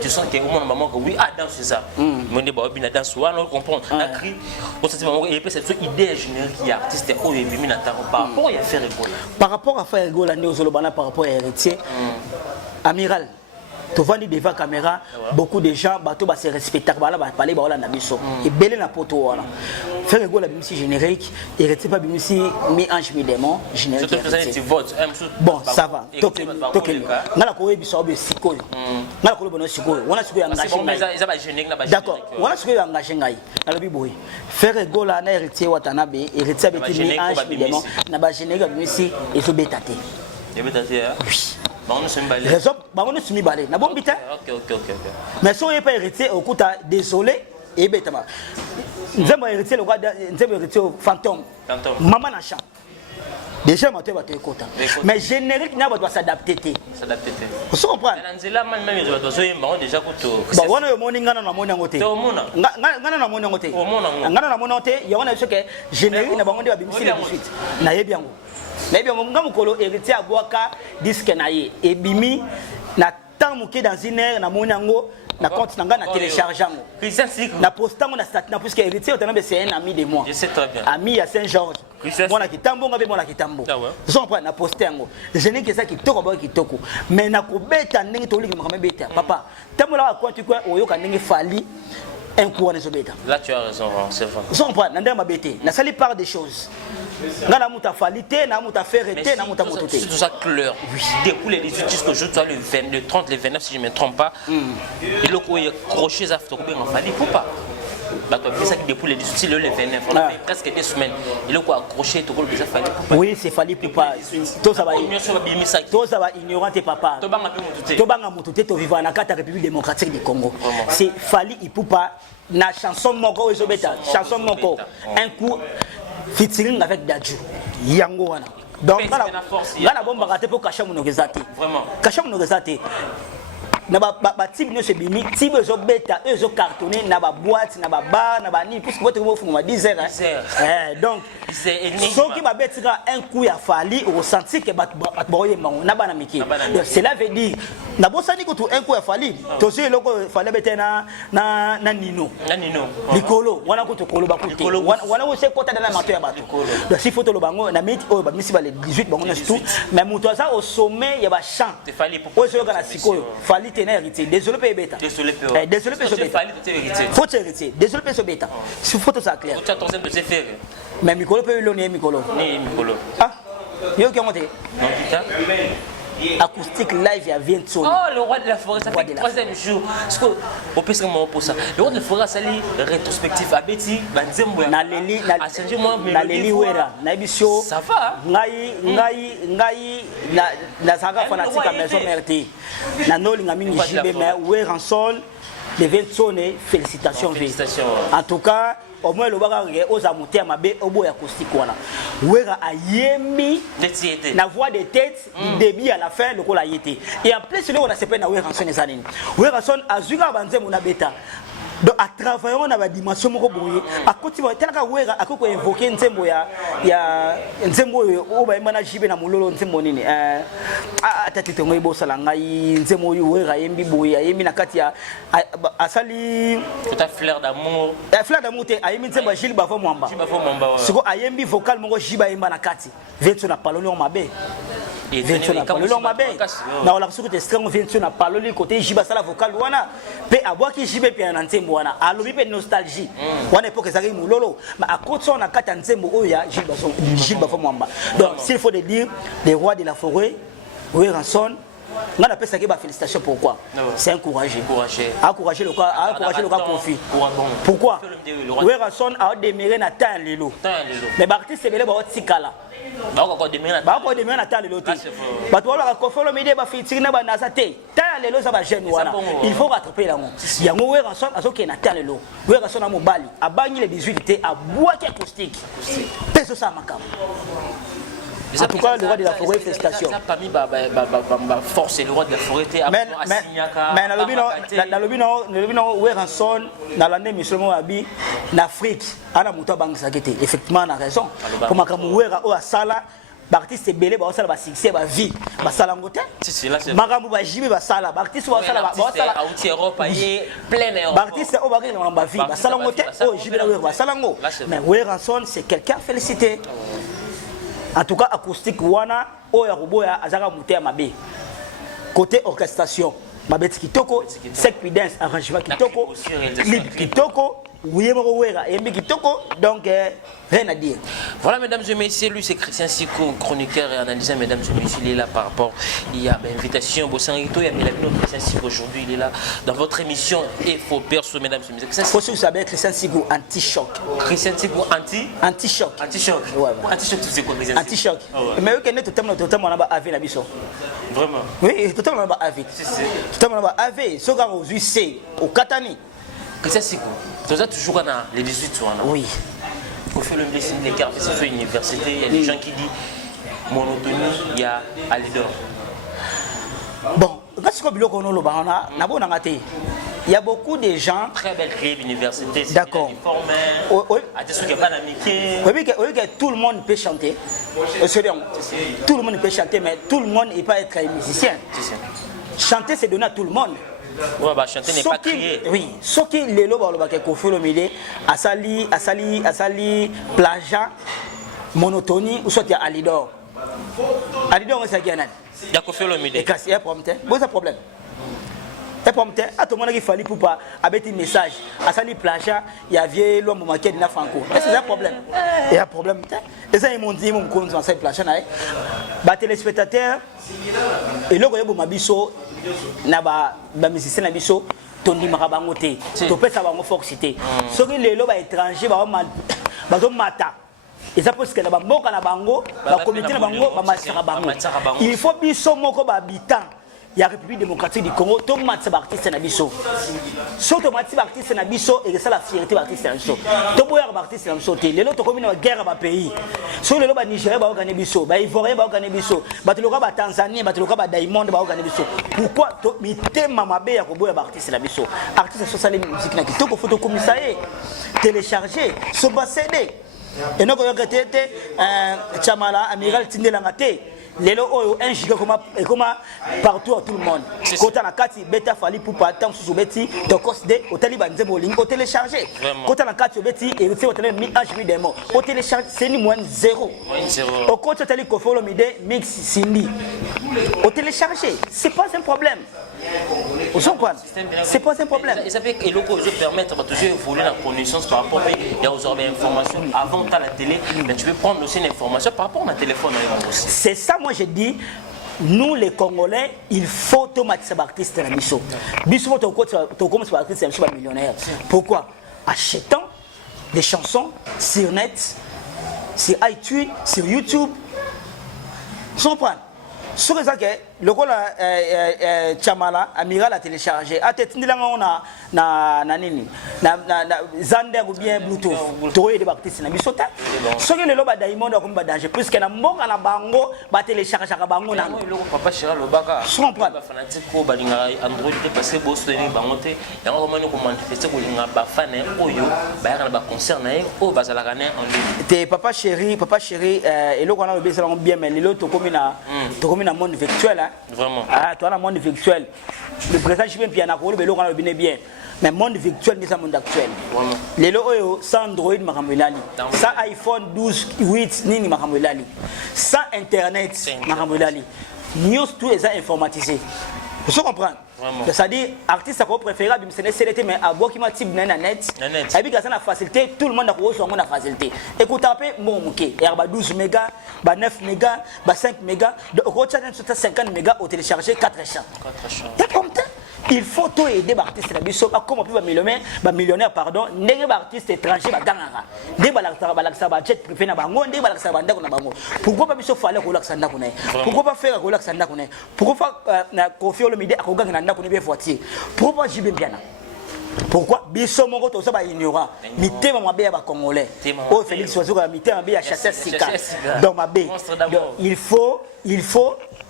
tu sens que au moins maman que oui ah danse c'est ça mon débat bien danse ou on comprend la cri au sens maman et puis cette idée générique qui artiste au début mina par rapport à faire rigolo par rapport à faire rigolo né aux olobana par rapport à héritier amiral tu vois devant caméra beaucoup de gens bateau ba se respecter ba la ba parler ba la na biso et belé na poto wala Faire ego la bimisi générique, héritier pas bimisi mi ange mi démon générique. Bon, ça va. Token. Ngala ko yebi so be sikoyo. Ngala ko bono sikoyo. Wana sikoyo engagé ngai. D'accord. Wana sikoyo engagé ngai. Na lobi boy. Faire ego la na héritier watanabe, héritier beti mi ange mi démon na ba générique bimisi ezo betate. Betate hein. Oui. Bango sumi balé. Raison, bango sumi balé. Na bon bita. OK. Mais so yé pas héritier okuta désolé et betama. Nzembo héritier le roi nzembo héritier fantôme. Maman na champ. Déjà maté ba te kota. Mais générique na ba s'adapter. S'adapter. Vous comprenez? Nzela man même ils doivent yemba déjà kuto. Ba wana yo moni ngana na moni ngote. Ngana na moni ngote. Ngana na moni ngote, yo wana so ke générique na bango de ba bimisi le 18. Na yebi yango. Na yebi yango ngam kolo héritier abwaka disque na ye et bimi na tant moké dans une heure na moni ngo na compte na télécharge yango. Na postant na stat na puisque héritier otana c'est un ami de moi. Je sais très bien. Ami à Saint-Georges. Mwana kitambo ngabe mwana kitambo. Je comprends na poster yango. Je n'ai que ça qui toko ba qui toko. Mais na ko beta ndenge to liki makame beta. Papa, tamola wa compte quoi oyoka ndenge fali un coup on beta. Là tu as raison, c'est vrai. Je comprends na ndenge mabete. Na sali part des choses. Ngana muta falité, na muta ferreté, na muta mototé. C'est tout ça clair. Depuis les 18 jusqu'au jour toi le 30 le 29 si je me trompe pas. Et le coup crochet ça faut bien en fali faut pas. Bah toi ça qui depuis les 18 le 29 on a fait presque 2 semaines. Et le coup accroché tout le ça fallait. Oui, c'est fallait pour pas. Tout ça va ignorant tes papa. To banga mototé to vivre na carte République démocratique du Congo. C'est fallait il pour pas na chanson moko ezobeta chanson moko un coup featuring avec Dadju yango wana donc ngana bomba kate pour cacher mon ozati vraiment cacher mon ozati na ba type no se bimi type ezo beta ezo cartonné na ba boîte na ba bar na ba ni puisque votre mot fuma 10 heures donc ceux qui ba betika un coup ya fali au senti que bat boye mango na bana miki cela veut dire na bosani ko tout un coup ya fali to se loko fali betena na nino likolo wana ko to kolo ba ko wana ko se kota na mato ya bato donc si photo lo bango na miti o ba misi ba les 18 bango na tout mais muto za au sommet ya ba champ o se kana sikoyo fali héritier désolé pe beta désolé pe so beta faut héritier désolé pe so beta si photo ça clair tu as ton de se faire mais Mikolo pe lo ni Mikolo ah yo qui monté non putain acoustique live ya Viento. Oh le roi de la forêt ça fait le 3e jour parce que au pire comment pour ça le roi de la forêt ça li rétrospectif à Betty banzembo na leli na leli wera na bisho ça va ngai na saka fanatique maison merte na nolinga mingi jibe mais wera sol de Viento félicitations en tout cas au moins le baga aux amouteurs mabe obo acoustique wana wera ayemi na voix de tête du début à la fin le kola yete et en plus le on a sepé na wera son ezanini wera son azuka banzemo na beta donc à travailler on a ba dimension moko boye à côté ba telaka wera akoko invoquer nzembo ya nzembo o ba imana jibe na mulolo nzembo nini atati tongo ibo sala ngai nzembo yu wera yembi boye yembi na kati ya asali tout à fleur d'amour te ayembi nzembo Gilles Bafo Mwamba siko ayembi vocal moko jiba yemba na kati vetu na paloni on mabe et Viento na paloli mabe na wala suku te strango Viento na paloli côté jiba sala vocal wana pe abwaki jibe pe na nzembo wana alobi pe nostalgie wana époque ezaki mulolo mais à côté on a kata nzembo oya Gilles Bafo Mwamba donc s'il faut dire les rois de la forêt oui ranson on appelle ça que félicitations pourquoi c'est encouragé le cas Kofi pourquoi oui ranson a démarré na temps lelo mais artiste c'est belé ba otikala ba ko démarrer na temps lelo ti ba to la ko folo mide ba featuring na ba nasa te temps lelo ça ba jeune wana il faut rattraper yango yango oui ranson azoke na temps lelo oui ranson na mobali abagni les 18 te a boîte acoustique peso ça makam. En tout cas, le roi de la forêt, félicitations. Ça pas mis force le roi de la forêt. Mais dans le bino, où est rançon dans l'année musulman abi en Afrique, à la mouta bang sakete. Effectivement, on a raison. Pour ma camouera ou à Sala, l'artiste est belé, bah ça va succès, bah vie, bah salangote. Magamou bah jibe bah sala, l'artiste va sala, bah sala. Out Europe, ayé plein Europe. L'artiste au bagage dans ma vie, bah salangote, oh jibe la bah salango. Mais où est rançon, c'est quelqu'un félicité. En tout cas, acoustique wana oya ruboya azaka mutea mabe. Côté orchestration, mabeti kitoko, sec dance arrangement kitoko, clip kitoko, oui mowera et mikitoko donc rien à dire. Voilà mesdames et messieurs, lui c'est Christian Siko, chroniqueur et analyseur. Mesdames et messieurs, il est là par rapport, il y a invitation Bossanguito, il y a Christian Siko aujourd'hui, il est là dans votre émission et faut perso mesdames et messieurs. Faut que vous savez Christian Siko anti-choc. Christian Siko anti-choc. Anti-choc. Ouais. Anti-choc tu sais quoi Christian Siko? Anti-choc. Mais vous connaissez totalement on a AV la biso. Vraiment? Oui, totalement on a AV. Totalement on a AV, ce gars aux UC au Katani. Christian Siko. Tu as toujours les 18 soins. Oui. Au fait le blessing les cartes, c'est fait université, il y a des gens qui disent monotonie, il y a Alidor. Bon, il y a beaucoup de gens. Très belle clé d'université. D'accord. Oui. Tout le monde peut chanter. Tout le monde peut chanter, mais tout le monde ne peut pas être musicien. Chanter, c'est donné à tout le monde. Ouais, bah chanter n'est pas crier. Oui, ce qui est le loba le Kofi Olomide, asali plagiat, monotonie ou soit il y a Alidor. Alidor c'est qui est il y a Kofi Olomide. Et il y a problème. Bon ça problème. Il y a problème. À tout le monde qui fallait pour pas avec un message, asali plagiat, il y a vieux l'homme marqué de la franco. C'est un problème. Il y a problème. Et ça ils m'ont dit mon compte sur plagiat là. Bah téléspectateurs et là ko mabiso na ba musicien na biso tondi makabango te to pesa bango forcité soki lelo ba étranger ba mata eza parce que na ba mboka na bango ba communauté na bango ba masaka bango il faut biso moko ba habitant ya République démocratique du Congo to matsa ba artiste na biso so to matsa ba artiste na biso et ça la fierté ba artiste na biso to boya ba artiste na biso te lelo to komi na guerre ba pays so lelo ba Nigeria ba organiser biso ba Ivoirien ba organiser biso ba toloka ba Tanzanie ba toloka ba Diamond ba organiser biso pourquoi to mitema mabe ya ko boya ba artiste na biso artiste so sale musique na kitoko photo commissaire télécharger so ba CD et non ko yokete Chamala amiral Tindela ngate lelo oyo 1 giga comme partout à tout le monde quand on a kati beta fali pour pas tant sous beti donc cosde au taliban zebo link au télécharger quand on a kati beti et c'est au taliban 1000 HB démo au télécharger c'est ni moins 0 au quand tu tali Kofi Olomide mix Cindy au télécharger c'est pas un problème. C'est pas un problème. Et ça fait que l'eau je permettre de toujours évoluer la connaissance par rapport aux informations avant à la télé, mais tu veux prendre aussi une information par rapport à un téléphone. C'est ça, moi je dis, nous les Congolais, il faut automatiser les artistes dans la mission. Bisous, tu commences par artiste, c'est un millionnaire. Pourquoi? Achetant des chansons sur net, sur iTunes, sur YouTube. Sans prendre. Ce que c'est le rôle Chamala amiral a téléchargé a tetindila na nini na Zander ou bien Bluetooth toye de baptiste na bisota ce que le loba Diamond a comme danger plus que na mbonga na bango ba télécharger ka bango na papa Chira lobaka sans prendre ba fanatique ko balinga Android parce que boss teni bangote yango comment ko manifester ko linga ba fan oyo ba ya ba concert na o bazala kana en ligne te papa chéri et le qu'on a le bien mais le to comme na monde virtuel. Vraiment. Ah, toi, dans le monde virtuel. Le président, je suis bien, le bien. Mais le monde virtuel, c'est le monde actuel. Les lots, sans Android, sans iPhone 12, 8, ni sans Internet, news, tout est informatisé. Vous comprenez? C'est-à-dire, artiste a préférable, c'est CDT, mais à voir qui m'a type net. Ça veut dire que la facilité, tout le monde a la facilité. Écoute, après, bon, ok, il y a 12 mégas, 9 mégas, 5 mégas, donc 50 mégas au télécharger 4 chats. Il faut tout aider les artistes comme on peut millionnaire pardon les artistes étrangers bagangara des balaksa budget privé na bango des balaksa banda na bango pourquoi pas biso fallait ko laksa ndako na pourquoi pas faire ko laksa ndako na pourquoi na Kofi Olomide akoganga na ndako ne bien voiture pourquoi jibe biana pourquoi biso moko to ça ba ignorant mitema mabe ya ba congolais oh Félix Wazuka mitema mabe ya chasser sika donc mabe il faut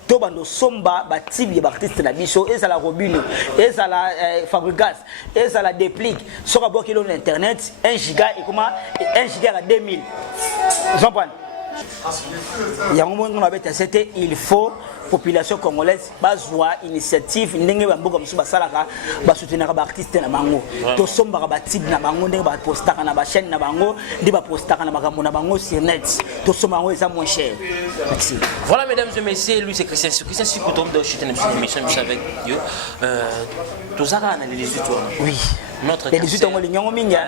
to bando somba ba tibi ba artiste na biso et ça la robine et ça la Fabregas et ça la déplique sur ka boki le internet 1 giga et comment 1 giga à 2000 j'en prends il y a un moment où on avait testé il faut population congolaise bazwa initiative ndenge bamboka musu basalaka ba soutenir ba artiste na bango to somba ba tibi na bango ndenge ba postaka na ba chaîne na bango ndi ba postaka na makambo na bango sur net to somba ngo eza moins cher. Merci. Voilà mesdames et messieurs, lui c'est Christian Siko tombe de chuter une émission avec Dieu. Tous ça analyser tout. Oui. Notre les 18 ans l'ignon minga.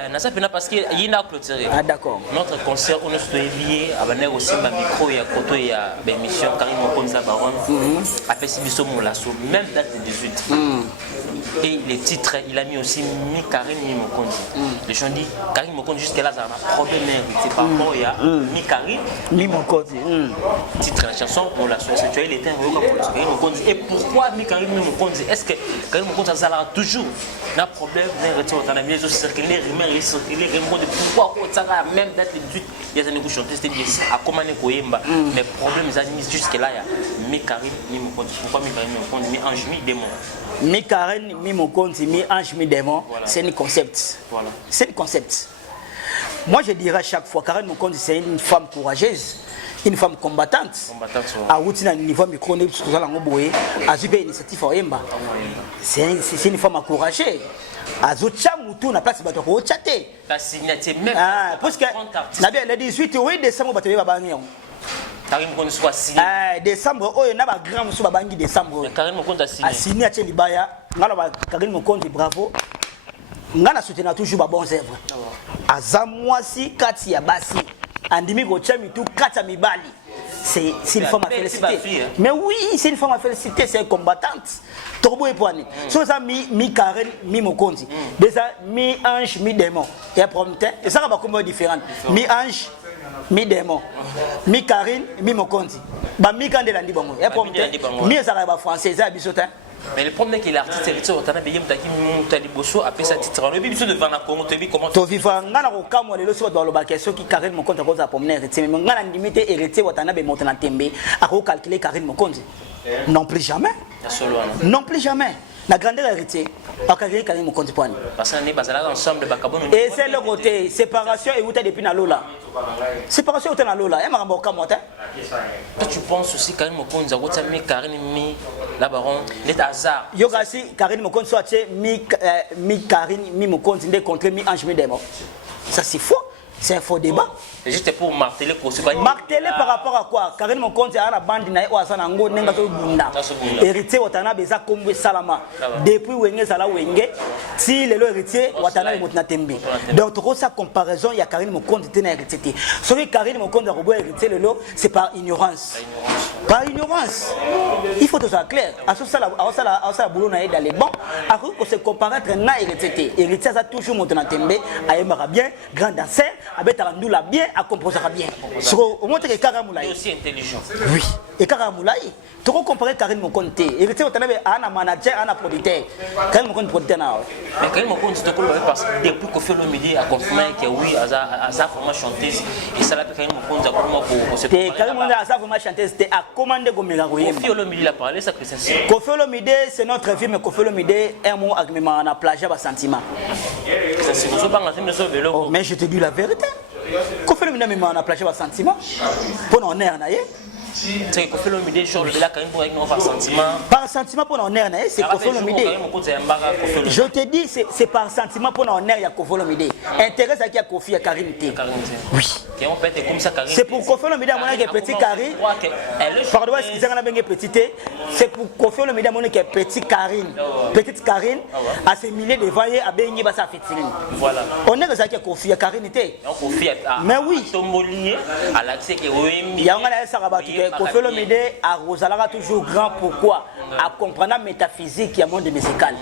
Parce qu'il y a une clôturé. Ah d'accord. Notre concert on est lié à venir aussi ma micro et à côté il y a l'émission Karim Mokonza Baron. Après si biso molasso même date de 18. Et les titres il a mis aussi Mi Karim Mi Mokonzi. Les gens disent Karim Mokonzi jusqu'à là ça a un problème c'est par rapport il y a Mi Karim Mi Mokonzi. Titre la chanson molasso est-ce que tu as il était un Karim Mokonzi et pourquoi Mi Karim Mi Mokonzi est-ce que Karim Mokonzi ça a toujours un problème on a mis les autres circuler, pourquoi même date de 18 il y a des gens qui chantent à comment Koyemba mais problème ils admis jusque là il y a Mi Karim Mi Mokonzi pourquoi Mi Karim Mi Mokonzi Mi Ange Mi Démon Mi Karim Mi Mokonzi Mi Ange Mi Démon c'est un concept c'est un concept moi je dirais à chaque fois Karim Mokonzi c'est une femme courageuse une femme combattante à route na niveau micro ne tout ça lango boye azupe initiative Oyemba c'est une femme encouragée azocha mutu na place bato ko chaté la signature même parce que na bien le 18 décembre bato ba bangi Karim Mokonzi soit signé décembre oyo na ba grand musu ba bangi décembre Karim Mokonzi a signé a libaya ngalo ba Karim Mokonzi bravo ngana soutenir toujours ba bons œuvres azamwasi kati ya basi andimi gocha mitu kata mibali c'est une femme à féliciter mais oui c'est une femme à féliciter c'est une combattante Torbo et Poani so ça mi Karim Mi Mokonzi déjà Mi Ange Mi Démon et problème et ça va comment différent Mi Ange Mi Démon Mi Karim Mi Mokonzi ba mi kande landi bongo et problème mi ça va français ça bisotin. Mais le problème est que l'artiste héritier on t'a payé mutaki mutali bosso après sa titre le biso devant la Congo tebi comment to vivant ngana ko kamwa lelo so dans le bakeso qui Karim Mokonzi cause a pomner héritier mais ngana limité héritier watana be monter na tembe a ko calculer Karim Mokonzi non plus jamais non plus jamais la grandeur héritier pas calculer Karim Mokonzi point parce qu'on est basé ensemble bakabono et c'est le côté séparation et outa depuis na lola séparation outa na lola et makambo kamwa ta tu penses aussi Karim Mokonzi a mis Karim Mi la baron les hasard yoga si Karim Mokonzi soit Mi Karim Mi Mokonzi ndé contre Mi Ange Mi Démon ça c'est faux c'est un faux débat juste pour marteler par rapport à quoi Karim Mokonzi a la bande na wasana ngo nenga to bunda héritier watana beza kombe salama depuis wenge sala wenge si le héritier watana motna tembe donc to ça comparaison ya Karim Mokonzi tena héritier so que Karim Mokonzi a robo héritier lelo c'est par ignorance il faut que ça soit clair à ça boulot na dans les bancs à qu'on se comparer na héritier ça toujours motna tembe ayemara bien grand danseur abeta ndula bien à composer bien au moins que Karamoulaye aussi intelligent oui et Karamoulaye tu peux comparer Karim Mokonzi héritier watana be ana manager ana producteur Karim Mokonzi producteur na mais Karim Mokonzi to kolo parce que depuis que fait le midi a confirmé que oui Aza vraiment chanteuse et ça la Karim Mokonzi a comment pour se Karim Mokonzi Aza vraiment chanteuse c'était à commander comme Mega Koyemba Kofi Olomide a parlé ça Christian Kofi Olomide c'est notre film mais Kofi Olomide un mot avec même on a plagiat ba sentiment ça c'est vous pas en train de vélo mais je te dis la vérité Kofi Olomide même on a plagiat ba sentiment pour on air na ye c'est Kofi Olomide genre de la Karim Mokonzi avec nos sentiments par sentiment pour on air na ye c'est Kofi Olomide je te dis c'est par sentiment pour on air ya Kofi Olomide intérêt ça qui a Kofi ya Karim T oui c'est pour Kofi Olomide mon que petit Karim pardon excusez moi na petit T c'est pour Kofi Olomide mon que petit Karim petite Karim a se milliers devant ye a bengi ba sa fitine voilà on est ça qui a Kofi ya Karim T mais oui tombolier à l'accès que oui ya ngala ça rabat Kofi Olomide a Rosalara toujours grand pourquoi à comprendre la métaphysique il y a monde musical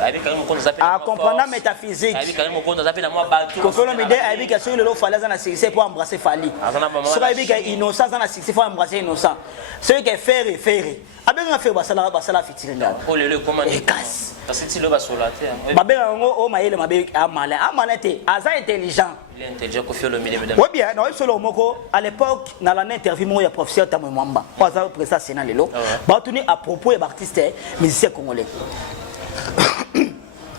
avec Karim Mokonzi à comprendre la métaphysique avec Karim Mokonzi appelle moi Batu Kofi Olomide avec que sur le lot fallait na succès pour embrasser Fali sur avec que innocent na succès pour embrasser innocent celui qui est faire avec un faire basala fitiringa oh le comment et casse parce que si le va sur la terre babe ngo o maele mabe amala te aza intelligent il est intelligent Kofi Olomide mesdames oui bien non solo moko à l'époque dans l'interview mo ya professeur Tamwe Mwamba pas à présenter sénat lelo ba tuni à propos des artistes musiciens congolais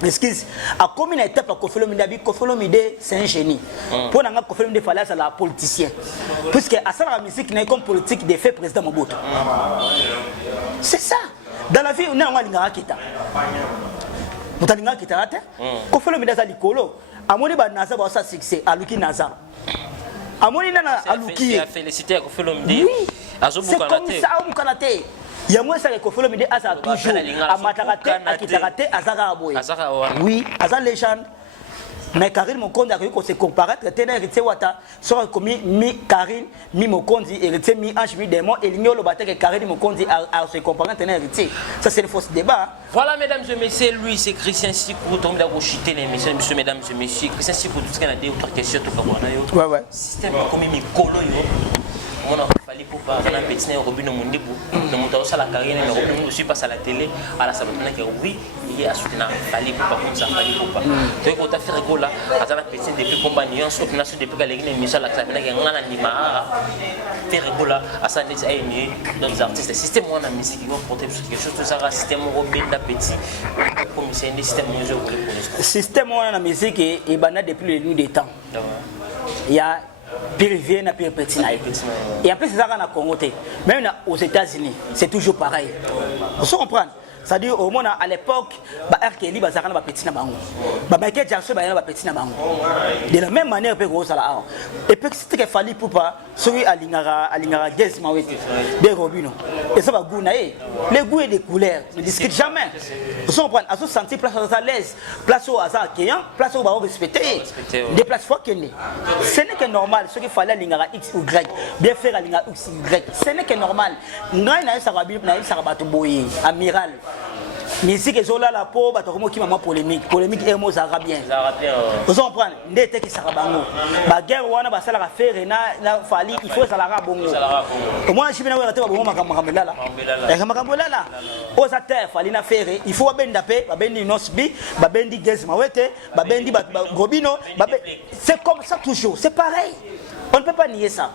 excuse à combien d'étapes à Kofi Olomide abi Kofi Olomide c'est un génie pour nanga Kofi Olomide fallait ça la politicien puisque à ça la musique n'est comme politique des faits président Mobutu c'est ça dans la vie on a ngala kita mutalinga kita ate Kofi Olomide za likolo amoni ba naza ba sa succès aluki naza amoni nana aluki féliciter Kofi Olomide oui c'est comme ça au Kanate Il y a moins ça que Folo Mide Asa toujours à Matakate, à Kitakate, à Zaraboy. Oui, à Zan légende. Mais Karine Mokondi a réussi à se comparer, traiter héritier Wata, soit commis mi Karine, mi Mokondi, héritier mi Ange, mi démon, et l'igno le batteur que Karine Mokondi a se comparer, traiter héritier. Ça c'est le faux débat. Voilà, mesdames et messieurs, lui c'est Christian Sikou, donc d'abord chiter l'émission, mesdames et messieurs. Christian Sikou, tout ce qu'il a dit, autre question, tout comme on a eu. Ouais. Système comme mi colo yo. On a fallu pour pas dans un petit Robin Mondebo, de monter à la carrière, mais Robin aussi passe à la télé, à la sabatona qui oui, il y a soutenir fallu pour pas comme ça, fallu pour pas. Donc on a fait rigolo là, à la petite depuis compagnon, sauf que depuis que l'église émission la classe, il y a un anima, fait rigolo là, à ça des amis, d'autres artistes, le système on a musique qui va porter quelque chose, tout ça, système Robin d'appétit, comme c'est un système où je voulais pour l'instant. Système on a musique et banal depuis les nuits des temps. Il y a Périvier na Père Petit. Et en plus, c'est ça qu'on a Congo. Même aux États-Unis, c'est toujours pareil. Vous comprenez? C'est-à-dire, au moins à l'époque, RKL, Bazarana va petit na bango. Michael Jackson va petit na bango. De la même manière, peut gros salaire. Et puis, c'était qu'il fallait pour pas, celui à l'ingara Gez Maweti, des Robino. Et ça va gounaï. Les goûts et les couleurs ne discutent jamais. Vous comprenez? À ce sentir, place à l'aise, place au hasard accueillant, place au baron respecté. Des places fois qu'il est. Ce n'est que normal, ce qu'il fallait à l'ingara X ou Y, bien faire à l'ingara X ou Y. Ce n'est que normal. Nous avons un Sarabato Boye, amiral. Musique est là la peau, qui m'a polémique et mots arabiens. Vous comprenez? N'était que Sarabango. La guerre ou on a la faire na fali, il faut ça la rabongo. Moi je suis venu à la bongo makamela là. Makamela là. Aux terre fali na faire, il faut ben dapé, ben nosbi, ben di gez mawete, ben di gobino, c'est comme ça toujours, c'est pareil. On ne peut pas nier ça.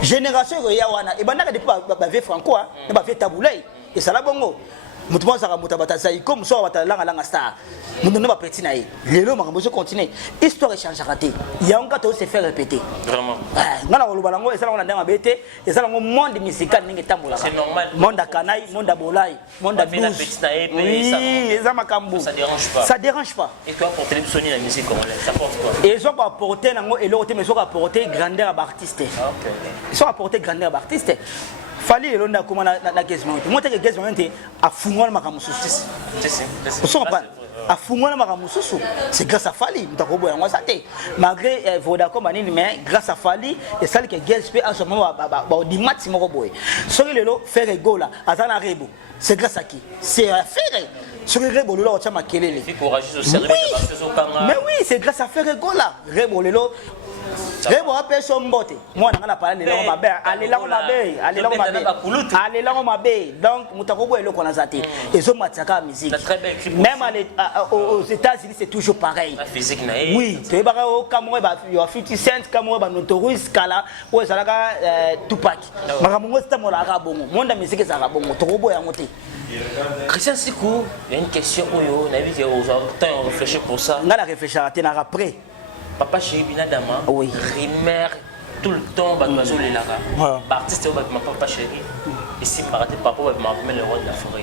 Génération Yawana, et ben là depuis ba franco, ne ba fait taboulay et ça la bongo. Mutumo saka mutabata saiko muso batalanga langa star mundu ba petit naï lelo makambo se continuer histoire change raté il y a un gâteau se faire répéter vraiment ngala ko lubalango esala ngona ndanga bete esala ngo monde musical ninge tambola c'est normal monde akanaï monde bolai monde douce oui ça makambo ça dérange pas et toi pour télévisionner la musique congolaise ça porte quoi et ils ont apporter nango et l'autre mais ils ont apporter grandeur à artiste ils ont apporter grandeur à artiste fallait le na comment na gazement moi te gazement a fungwa makamususu a fungwa makamususu c'est grâce à Fali mutakobo yango ça te malgré Vodacom anini mais grâce à Fali et ça que GSP à ce moment ba di match moko boy soki lelo faire gola azana rebo c'est grâce à qui c'est faire sur rebo lelo cha makelele mais oui c'est grâce à faire gola rebo lelo Rebo appelle son mbote. Moi, on a parlé de l'homme mabe. Allez là, on mabe. Donc, Moutakobo est le qu'on a zaté. Et so mataka musique. Même aux États-Unis, c'est toujours pareil. Oui, tu es barré au Cameroun, il y a 50 Cent, Cameroun, Notorious, Kala, ou Zalaga, Tupac. Maramongo, c'est mon arabongo. Mon de musique, c'est arabongo. Tokobo est à monter. Christian Sikou, il y a une question où on a vu que vous avez réfléchi pour ça. On a réfléchi à la après. Papa chéri Binadama, oui. Rimer tout le temps, Badouazo les Lara. L'artiste est Papa chéri. Et si par exemple, papa m'a remis le roi de la forêt.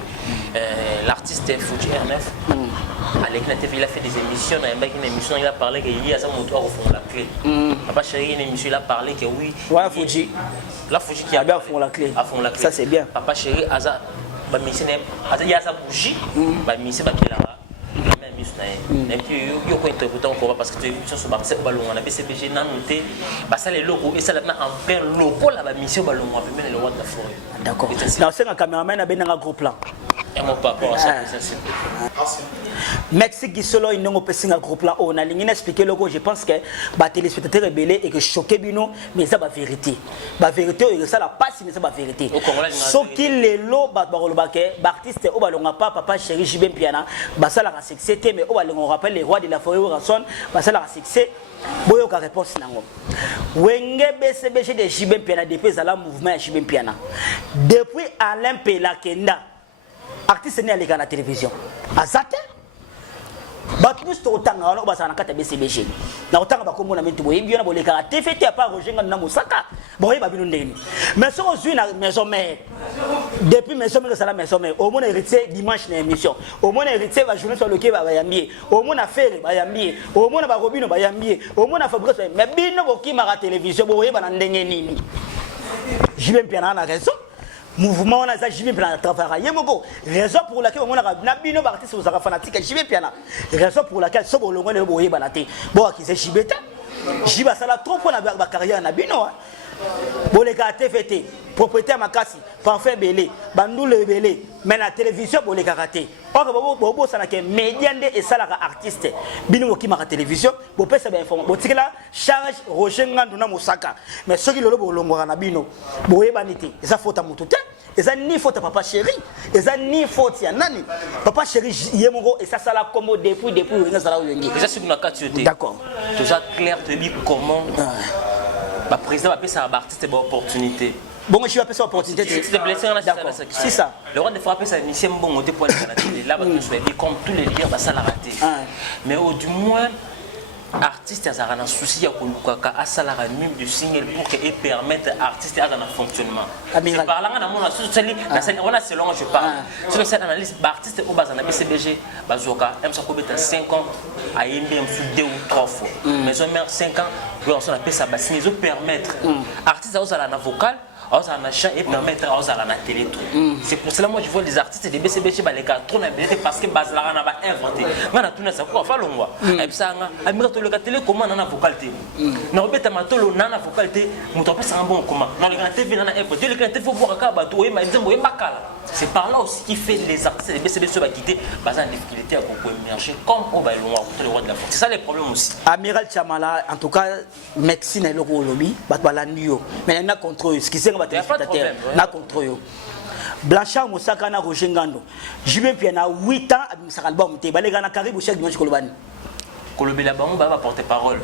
L'artiste est Fuji R9. Avec la TV, il a fait des émissions. Il a parlé qu'il y a un moteur au fond de la clé. Papa chéri, une émission, il a parlé que oui. Ouais, Fuji. La Fuji qui a bien à fond la clé. Ça, c'est bien. Papa chéri, il y a sa bougie. Il a et puis il y a interprétant parce que tu es sur Barça ballon on a BCBG n'a noté bah ça les logos et ça là en plein logo là la mission ballon on peut mettre le roi de la forêt d'accord non c'est un caméraman a bien un gros plan et mon papa ça Mexique qui solo il n'ont pas un gros plan on a ligne expliquer logo je pense que bah téléspectateurs rebellés et que choqué bino mais ça va vérité et ça la passe mais ça va vérité ce qui les lots bah artiste au ballon pas papa chéri Jibem Piana bah ça la succès mais on rappelle les rois de la forêt Rasson bah ça la succès boyo ka réponse nango wenge BCBG de Jibem Piana depuis ça la mouvement Jibem Piana depuis Alain Pelakenda artiste né à la télévision azate Batmus to tanga on ba sana kata BCBG na otanga ba komona mintu boye biona boleka TFT a pas rejoindre na Mosaka boye ba bino ndeni mais so ozui na maison mère depuis maison mère ça la maison mère au monde héritier dimanche na émission au monde héritier va journée sur le quai ba yambier au monde affaire ba yambier au monde ba robino ba yambier au monde Fabrice mais bino boki mara télévision boye ba na ndenge nini Jibem Piana na raison mouvement on a ça JB plan travailler moko raison pour laquelle on a na bino artiste aux fanatiques JB piana raison pour laquelle so bolongo le boye banate bo akise JB ta JB ça la trop pour la carrière na bino bon les gars TVT propriétaire makasi parfait belé bandoule belé mais la télévision pour les karaté or bobo ça na ke média ndé et ça la artiste bino ki maka télévision bo pesa ba information bo tikela charge Roger Ngandu na Mosaka mais soki lolo bolongo na bino boye banité ça faute mutu te et ça ni faute papa chéri et ça ni faute ya nani papa chéri yemoko et ça la comme depuis on ça la yengi ça c'est une carte d'accord tout ça clair te dit comment le président va appeler ça artiste une opportunité. Bon, je vais appeler ça opportunité. C'est ça. Le roi de frapper ça mission bon on pour la télé là comme tous les liens ça la raté. Mais au du moins artiste a un souci à kolukaka à salaire minimum du single pour que et permettre artiste à un fonctionnement. C'est par là on a sociali on a selon je parle. Sur cette analyse artiste au bas en BCBG bazoka aime ça combien 5 ans à yembe sur 2 ou 3 fois. Mais on met 5 ans pour on appelle ça basse ils permettre artiste à la vocal à chant et permettre à la télé tout. C'est pour cela moi je vois les artistes des BCBG les gars trop n'habilité parce que base là on a inventé. On a tourné ça quoi faire longwa. Et ça amira to le télé comment on a vocalité. Na obeta matolo na vocalité muto pesa un bon comment. Na le TV na inventé le TV faut voir ka bato et ma nzembo et bakala. C'est par là aussi qui fait les artistes des BCBG va quitter base en difficulté à pour émerger comme au ba longwa contre le roi de la force. C'est ça les problèmes aussi. Amiral Chamala en tout cas médecine et le lobby bato la nio. Mais il y a contrôle ce qui c'est na contre yo Blanchard Mosaka na Roger Ngandu JB puis na 8 ans abimisa album te balega na karibu chaque dimanche kolobani kolobela bango ba porte-parole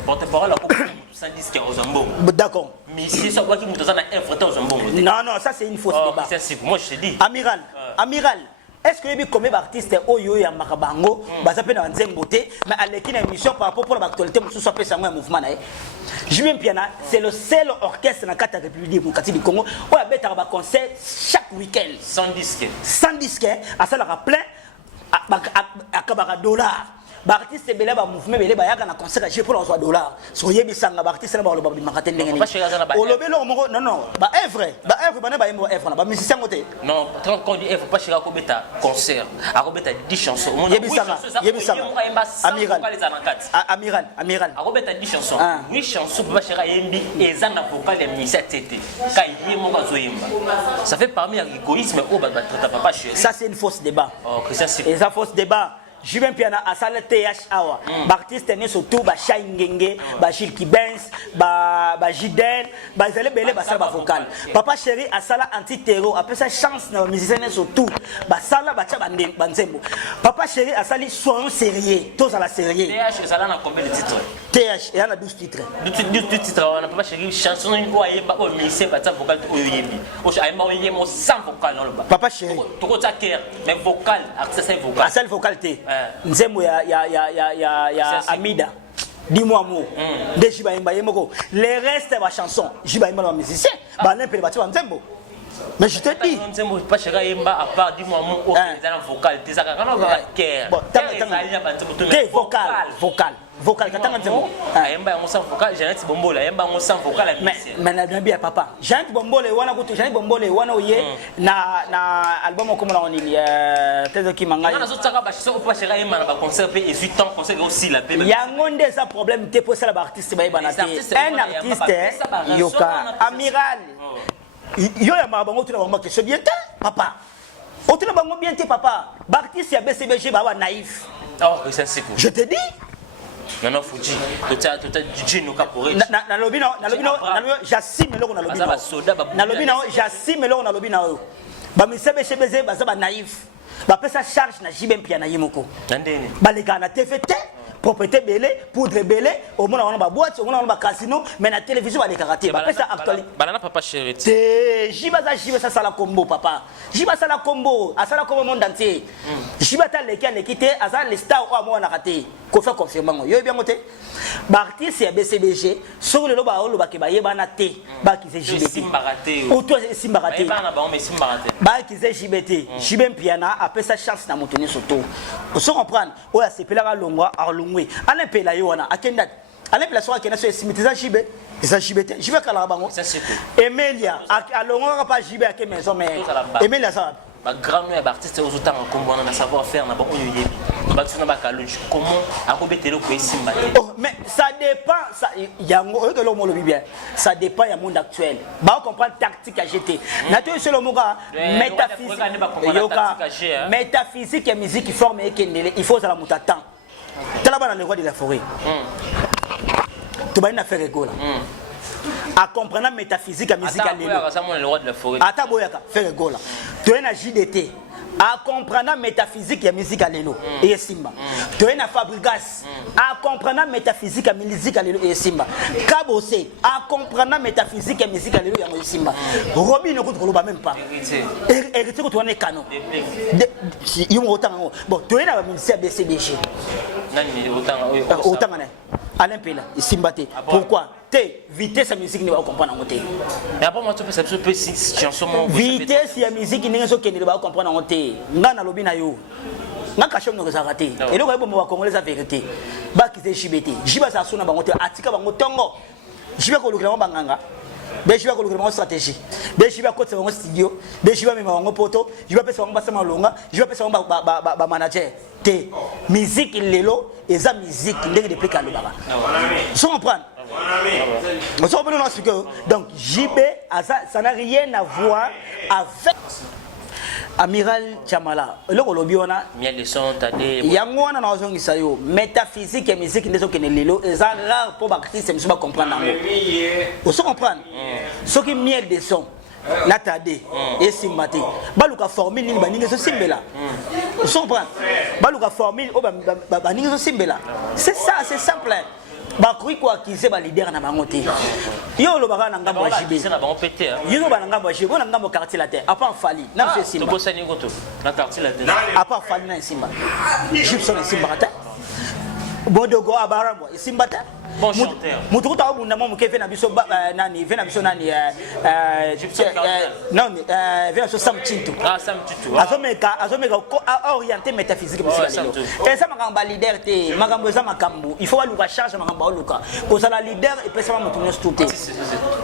à beaucoup 110 qui aux ambongo d'accord mais si ça quoi qui mutoza na infrétant aux ambongo non ça c'est une fausse débat c'est moi je te dis amiral est-ce que vous combien d'artistes oyo ya makabango baza pe na nzembo te mais à l'équipe émission par rapport pour l'actualité musu soit pesa un mouvement na JB Piana c'est le seul orchestre na carte République démocratique du Congo où a bêta ba concert chaque week-end 110 disques à ça la plein à kabara dollar artiste belé ba mouvement belé ba yaka na concert j'ai pour $1 so yebisanga ba artiste na ba lo ba makate ndenge ni o lobelo mo non ba œuvre ba na ba œuvre ba musicien ngote non quand on dit œuvre pas chira ko beta concert a ko beta 10 chansons yebisanga amiral a ko beta 10 chansons 8 chansons ba chira yembi ezana vocal de ministère tete ka yemo ka zoyemba ça fait parmi l'égoïsme au ba papa chéri ça c'est une fausse débat Christian c'est et ça fausse débat JB Piana à salle TH Awa artiste né surtout ba Shaingenge ba Shilki Benz ba Jidel ba zele belé ba ça ba vocal papa chéri à salle anti terror après ça chance na musicien né surtout ba sala ba cha ba nzembo papa chéri à salle soyons sérieux tous à la sérieux TH ça là na combien de titres TH il y en a 12 titres 12 titres on a papa chéri chanson une fois yeba au musicien ba ta vocal o yebi o ayemba o yemo sans vocal non papa chéri to ko ta cœur mais vocal artiste c'est vocal à vocalité nzembo ya Amida dis-moi mot de Jiba Imba yemoko les restes ba chanson Jiba Imba musicien ba n'importe ba nzembo mais je te dis nzembo pas chera yemba à part dis-moi mot au dans vocal des akana ba cœur vocal katanga nzembo yemba ya musa vocal Jeannette Bombola yemba musa vocal mais na bien papa Jeannette Bombola wana kutu Jeannette Bombola wana oye na album comme on dit tezo ki manga na zo tsaka ba so pas chera yemba na ba concert pe 18 ans concert aussi la pe yango nde ça problème te pour ça ba artiste ba yebana te un artiste yoka amiral yo ya mabango tuna bango que c'est bien te papa o tuna bango bien te papa ba artiste ya BCBG ba naïf je te dis non Fuji tota Gino Capore na lobino j'assume le na lobino j'assume le na lobino ba misebeshebeze ba za ba naïf ba pesa charge na JB Piana yimoko ndeni ba les gars na TVT propriété belé poudre belé au monde on ba boîte au monde on ba casino mais na télévision ba les karaté ba pesa actualité banana papa chéri JB ça sala combo papa JB sala combo asala combo monde entier JB ta les quitter asala les stars au monde na raté ko fait confirmation yo bien côté ba artiste ya BCBG sur le loba o loba ke ba yebana te ba ki JB simbaraté o to simbaraté bana ba mais simbaraté ba ki JBT JB Piana a pesa chance na motoni soto on se comprendre o ya sepela ka longwa a longwe ana pela yo wana akenda ana pela so akena so simitiza JB ça JBT JB kala bango ça c'est Emilia alonga pas JB à maison mais Emilia ça ma grand nom artiste aux autant comme on a savoir faire na ba oyo yebi ba tuna ba kalonji comment akobetelo ko esimba oh mais ça dépend ça yango que l'homme le bien ça dépend ya monde actuel ba comprendre tactique à jeter na to c'est le moga métaphysique et musique forme et kendele il faut ça la mutata tala bana le roi de la forêt tu vas faire rigolo à comprendre métaphysique et musique à l'élo ata boyaka faire rigolo tu es na JDT à comprendre métaphysique et musique à l'élo et simba tu es na Fabrigas à comprendre métaphysique et musique à l'élo et simba Kabose à comprendre métaphysique et musique à l'élo et simba Robin ne coûte même pas hérité que tu en es canon il y autant bon tu es na ministère BCBG autant Alain Pela Simbate pourquoi vitesse la musique ne va comprendre en côté mais après moi tu peux cette chanson vitesse la musique ne va comprendre en côté ngana lobi na yo ngaka chom no raté et le ko mo congolais la vérité ba ki JBT jiba sa sona bango te atika bango tongo jiba ko lokela banganga be jiba ko lokela bango stratégie be jiba ko tsa bango studio be jiba mema bango poto jiba pesa bango basama longa jiba pesa bango ba manager te musique lelo eza musique ndenge depuis kalobaka sans comprendre. Donc JB, ça n'a rien à voir avec Amiral Chamala. Le Colobiona, Yangwana n'a pas eu métaphysique et musique ne sont que les lilo, et ça rare pour artistes, mais pas comprendre. Vous comprenez? Ce qui miel des sons. La tade et simbate baluka formule ni baninga so simbela vous comprenez baluka formule o baninga so simbela c'est ça c'est simple ba quoi qui c'est ba leader na bango te yo lo baka na ngambo ya JB na bango pété yo ba na ngambo ya JB na ngambo quartier la terre à part Fali na je simba to bosani goto na quartier la terre à part Fali na simba Gibson simba ta bodogo abarabo simba ta bon chanteur mutu ta obunda mo ke na biso nani vena biso nani non vena so Sam Chintu Sam Chintu azomeka orienté métaphysique musicale et ça makamba leader te makambo za makambo il faut aluka charge makambo aluka ko ça la leader et pesa mutu no stuté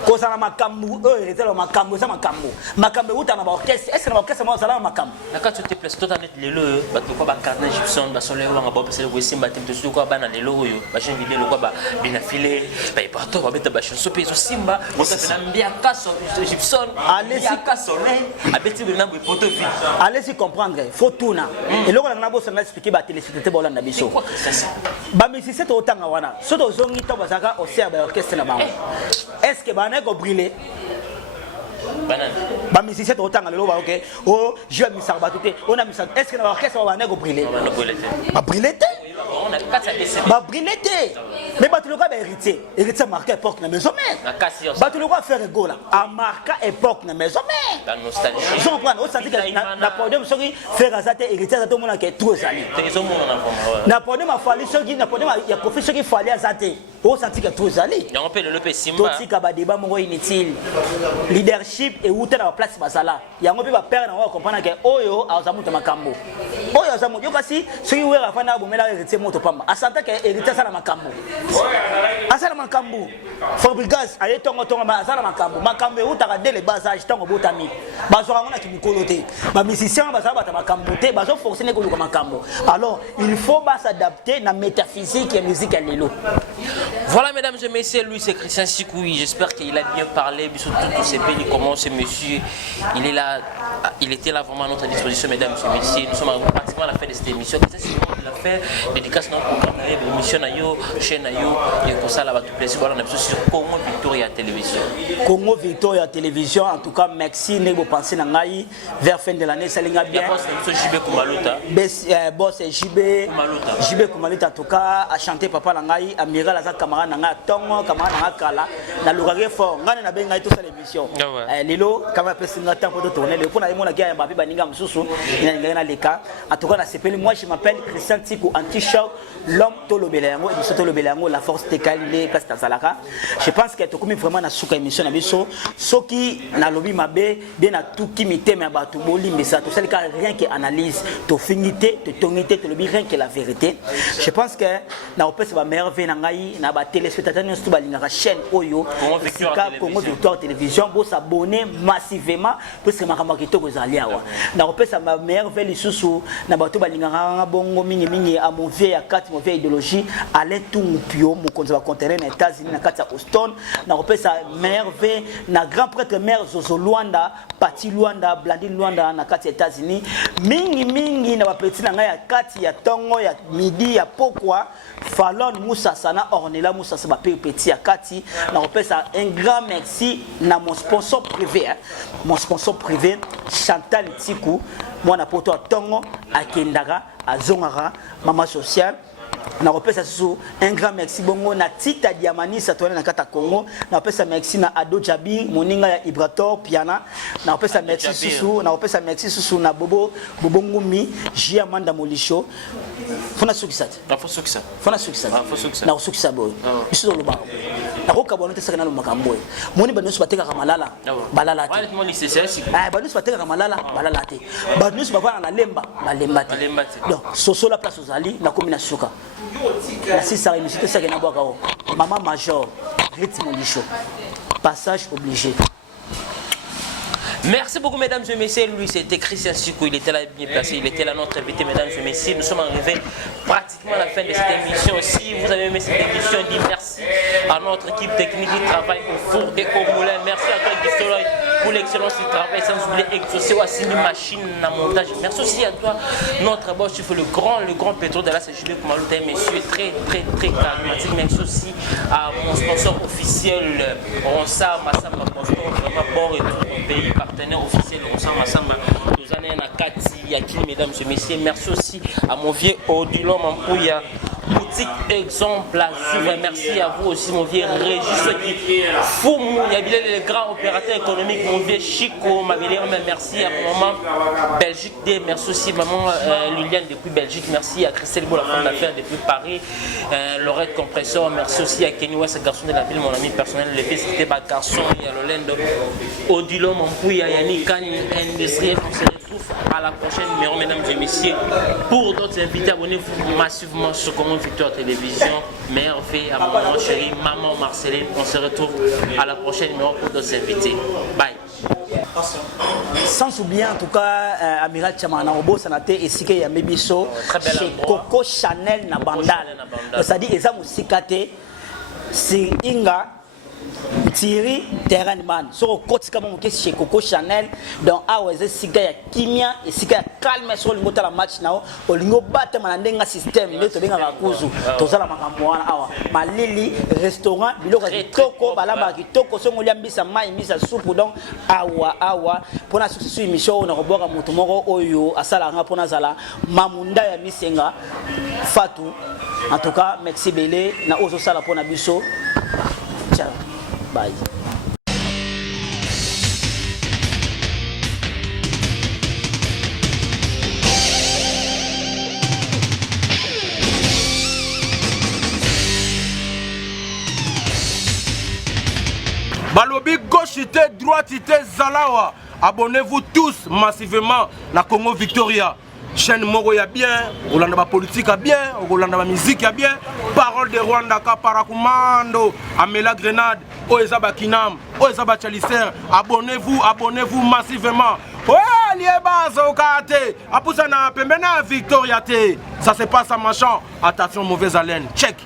ko ça la makambo hérité le makambo za makambo uta na ba orchestre est-ce que na orchestre mo ça la makambo na ka tu te place totalement lelo ba to ko ba carnet Gibson ba solo wa ba pesa le simba te to ko ba na lelo oyo ba jeune vidéo ko ba bien affilé ba partout ba beta ba chanson pe so simba on ça na mbia kaso Gibson allez-y kasone abeti na bo photo fi allez-y comprendre faut tout na et loko na bo ça na expliquer ba télécité ba landa biso ba musicien to tanga wana so to zongi to bazaka au ser ba orchestre na bango est-ce que ba na ko brûler ba musicien to tanga lelo ba OK oh je vais misar ba tout on a misar est-ce que na orchestre ba na ko brûler ba brûler ba brûler mais ba tu le quoi ba héritier marqué époque na maison mère ba tu le quoi faire gola a marqué époque na maison mère la nostalgie je comprends au senti que na podium soki faire azate héritier za to mona ke tout ezali na podium a fallu soki na podium ya professeur soki fallait azate au senti que tout ezali on peut le pe simba to tika ba débat moko inutile leadership et outa na place basala yango pe ba père na wa comprendre que oyo azamuta makambo oyo azamuta yo kasi soki wera fana bomela héritier moto pamba asanta que héritier sana makambo asala makambo Fabrigas aye tongo ma asala makambo e utaka dès le bas âge tongo botami bazo ngona ki mikolo te ba musicien baza bata makambo te bazo forcer ne ko makambo alors il faut s'adapter na métaphysique et musique à l'élo. Voilà mesdames et messieurs, lui c'est Christian Sikoui, j'espère qu'il a bien parlé surtout tous ces pays comment ce monsieur il est là, il était là vraiment à notre disposition mesdames et messieurs, nous sommes pratiquement à la fin de cette émission. Christian Sikoui il a fait dédicace dans le programme l'émission nayo chaîne nayo et comme ça là va tout plaisir voilà on a sur Congo Victoria Télévision. Congo Victoria Télévision en tout cas merci ne vous pensez na ngai vers fin de l'année ça linga bien. Boss JB Kumaluta. Boss JB Kumaluta en tout cas a chanté papa na ngai amiral aza camarade na ngai tongo camarade na kala na lugage fort ngane na benga tout ça l'émission. Lelo kama pesi nga temps pour tourner le pour na mona kia Mbappé baninga msusu ina ngana leka en tout cas na sepeli moi je m'appelle Christian Tiku anti-choc l'homme tolobelango et biso tolobelango la force tekali place Tazalaka. Je pense que tokomi vraiment na suka émission na biso soki na lobi mabe bien na tout qui miteme ba to bolimbe ça tout ça rien que analyse to finité to tongité to lobi rien que la vérité. Je pense que na opesa ba merveille na ngai ngai na ba téléspectateurs nyonso balingaka chaîne oyo Congo Victoire Télévision bo s'abonner massivement parce que makambo kitoko ezali awa na kopesa ma meilleure veille lisusu na bato balingaka bongo mingi à mon vieux ya 4 mon vieille idéologie Alain Tungupio mokonzi ba conterrer na États-Unis na kati ya Houston na kopesa meilleure veille na grand prêtre mère Zozo Luanda Pati Luanda Blandine Luanda na kati ya États-Unis mingi na ba petit na ngai ya kati ya tongo ya midi ya pokwa Fallon Moussa Sana Ornella Moussa Saba petit à Kati. On ça un grand merci à mon sponsor privé, mon sponsor privé Chantal Tikou, moi na poto Tongo à Kendara, à Zongara, maman sociale. Na repesa sous un grand merci bongo na Tita Diamani Satoana na kata Congo na repesa merci na Ado Jabi moninga ya Ibrator Piana na repesa merci sous na repesa merci sous na Bobo Ngumi Jia Manda Molisho fona sukisat fona sukisat na sukisa boy biso lo ba na ko kabona te sakana lo makamboy moni banosu bateka kamalala balala te banosu bateka kamalala balala te banosu bakwana na lemba balemba te donc soso la place ozali na komina suka la sisa émission ça na boka maman major rythme du show passage obligé. Merci beaucoup mesdames et messieurs, lui c'était Christian Sikou, il était là bien placé, il était là notre invité mesdames et messieurs, nous sommes arrivés pratiquement à la fin de cette émission. Si vous avez aimé cette émission, dis merci à notre équipe technique qui travaille au four et au moulin, merci à toi Guistoloy pour l'excellence du travail, sans oublier Exaucé ou Assini Machine à montage. Merci aussi à toi notre boss, tu fais le grand pétrole de la CGB pour Malouta, monsieur très charismatique. Merci aussi à mon sponsor officiel Ronsa Massamba Transport, vraiment bon retour au pays, partenaire officiel Ronsa Massamba, nous en avons Kati Yaki, mesdames et messieurs. Merci aussi à mon vieux Odilon Mampouya, boutique exemple à suivre. Merci à vous aussi mon vieux Régis qui Foumou, il y a le grand opérateur économique, mon vieux Chico, ma belle merci à maman Belgique, merci aussi maman Liliane depuis Belgique, merci à Christelle Beau, la femme d'affaires depuis Paris, Laurette Compresseur, merci aussi à Kenny West, garçon de la ville, mon ami personnel, le fils c'était pas garçon, il y a Lolendo, Odilon Mampouya, Yannick Kani, industriel, on se retrouve à la prochaine numéro, mesdames et messieurs. Pour d'autres invités, abonnez-vous massivement sur Congo Victoire Télévision. Merveille à maman chérie, maman Marceline. On se retrouve à la prochaine numéro pour d'autres invités. Bye. Sans oublier en tout cas Amiral Chamana Obo Sanate et Sike Yamebiso chez Coco Chanel na Bandal. C'est-à-dire Eza Musikate c'est Inga Thierry Terranman sur côté comme chez Coco Chanel donc aweze Sika ya kimia et Sika calme sur le moteur la match nao olingo battre mandenga système ne to benga bakuzu tozala makambo wana awa malili restaurant biloko kitoko balamba kitoko songo liambisa mai misa soupe donc awa pona succès émission on roboka moto moko oyo asala nga pona zala mamunda ya misenga Fatou en tout cas merci belé na ozo sala pona biso ciao bye. Balobi gauche ité, droite ité, Zalawa. Abonnez-vous tous massivement na Congo Victoria. Chaîne Moro ya bien, Rolanda ba politique ya bien, Rolanda ba musique ya bien. Parole de Rwanda ka parakumando, Amela Grenade, Oezaba Kinam, Oezaba Chalicer. Abonnez-vous massivement. Ouais, lieba zokate. Apusa na pembena Victoria te. Ça se passe à machin. Attention mauvaise haleine. Check.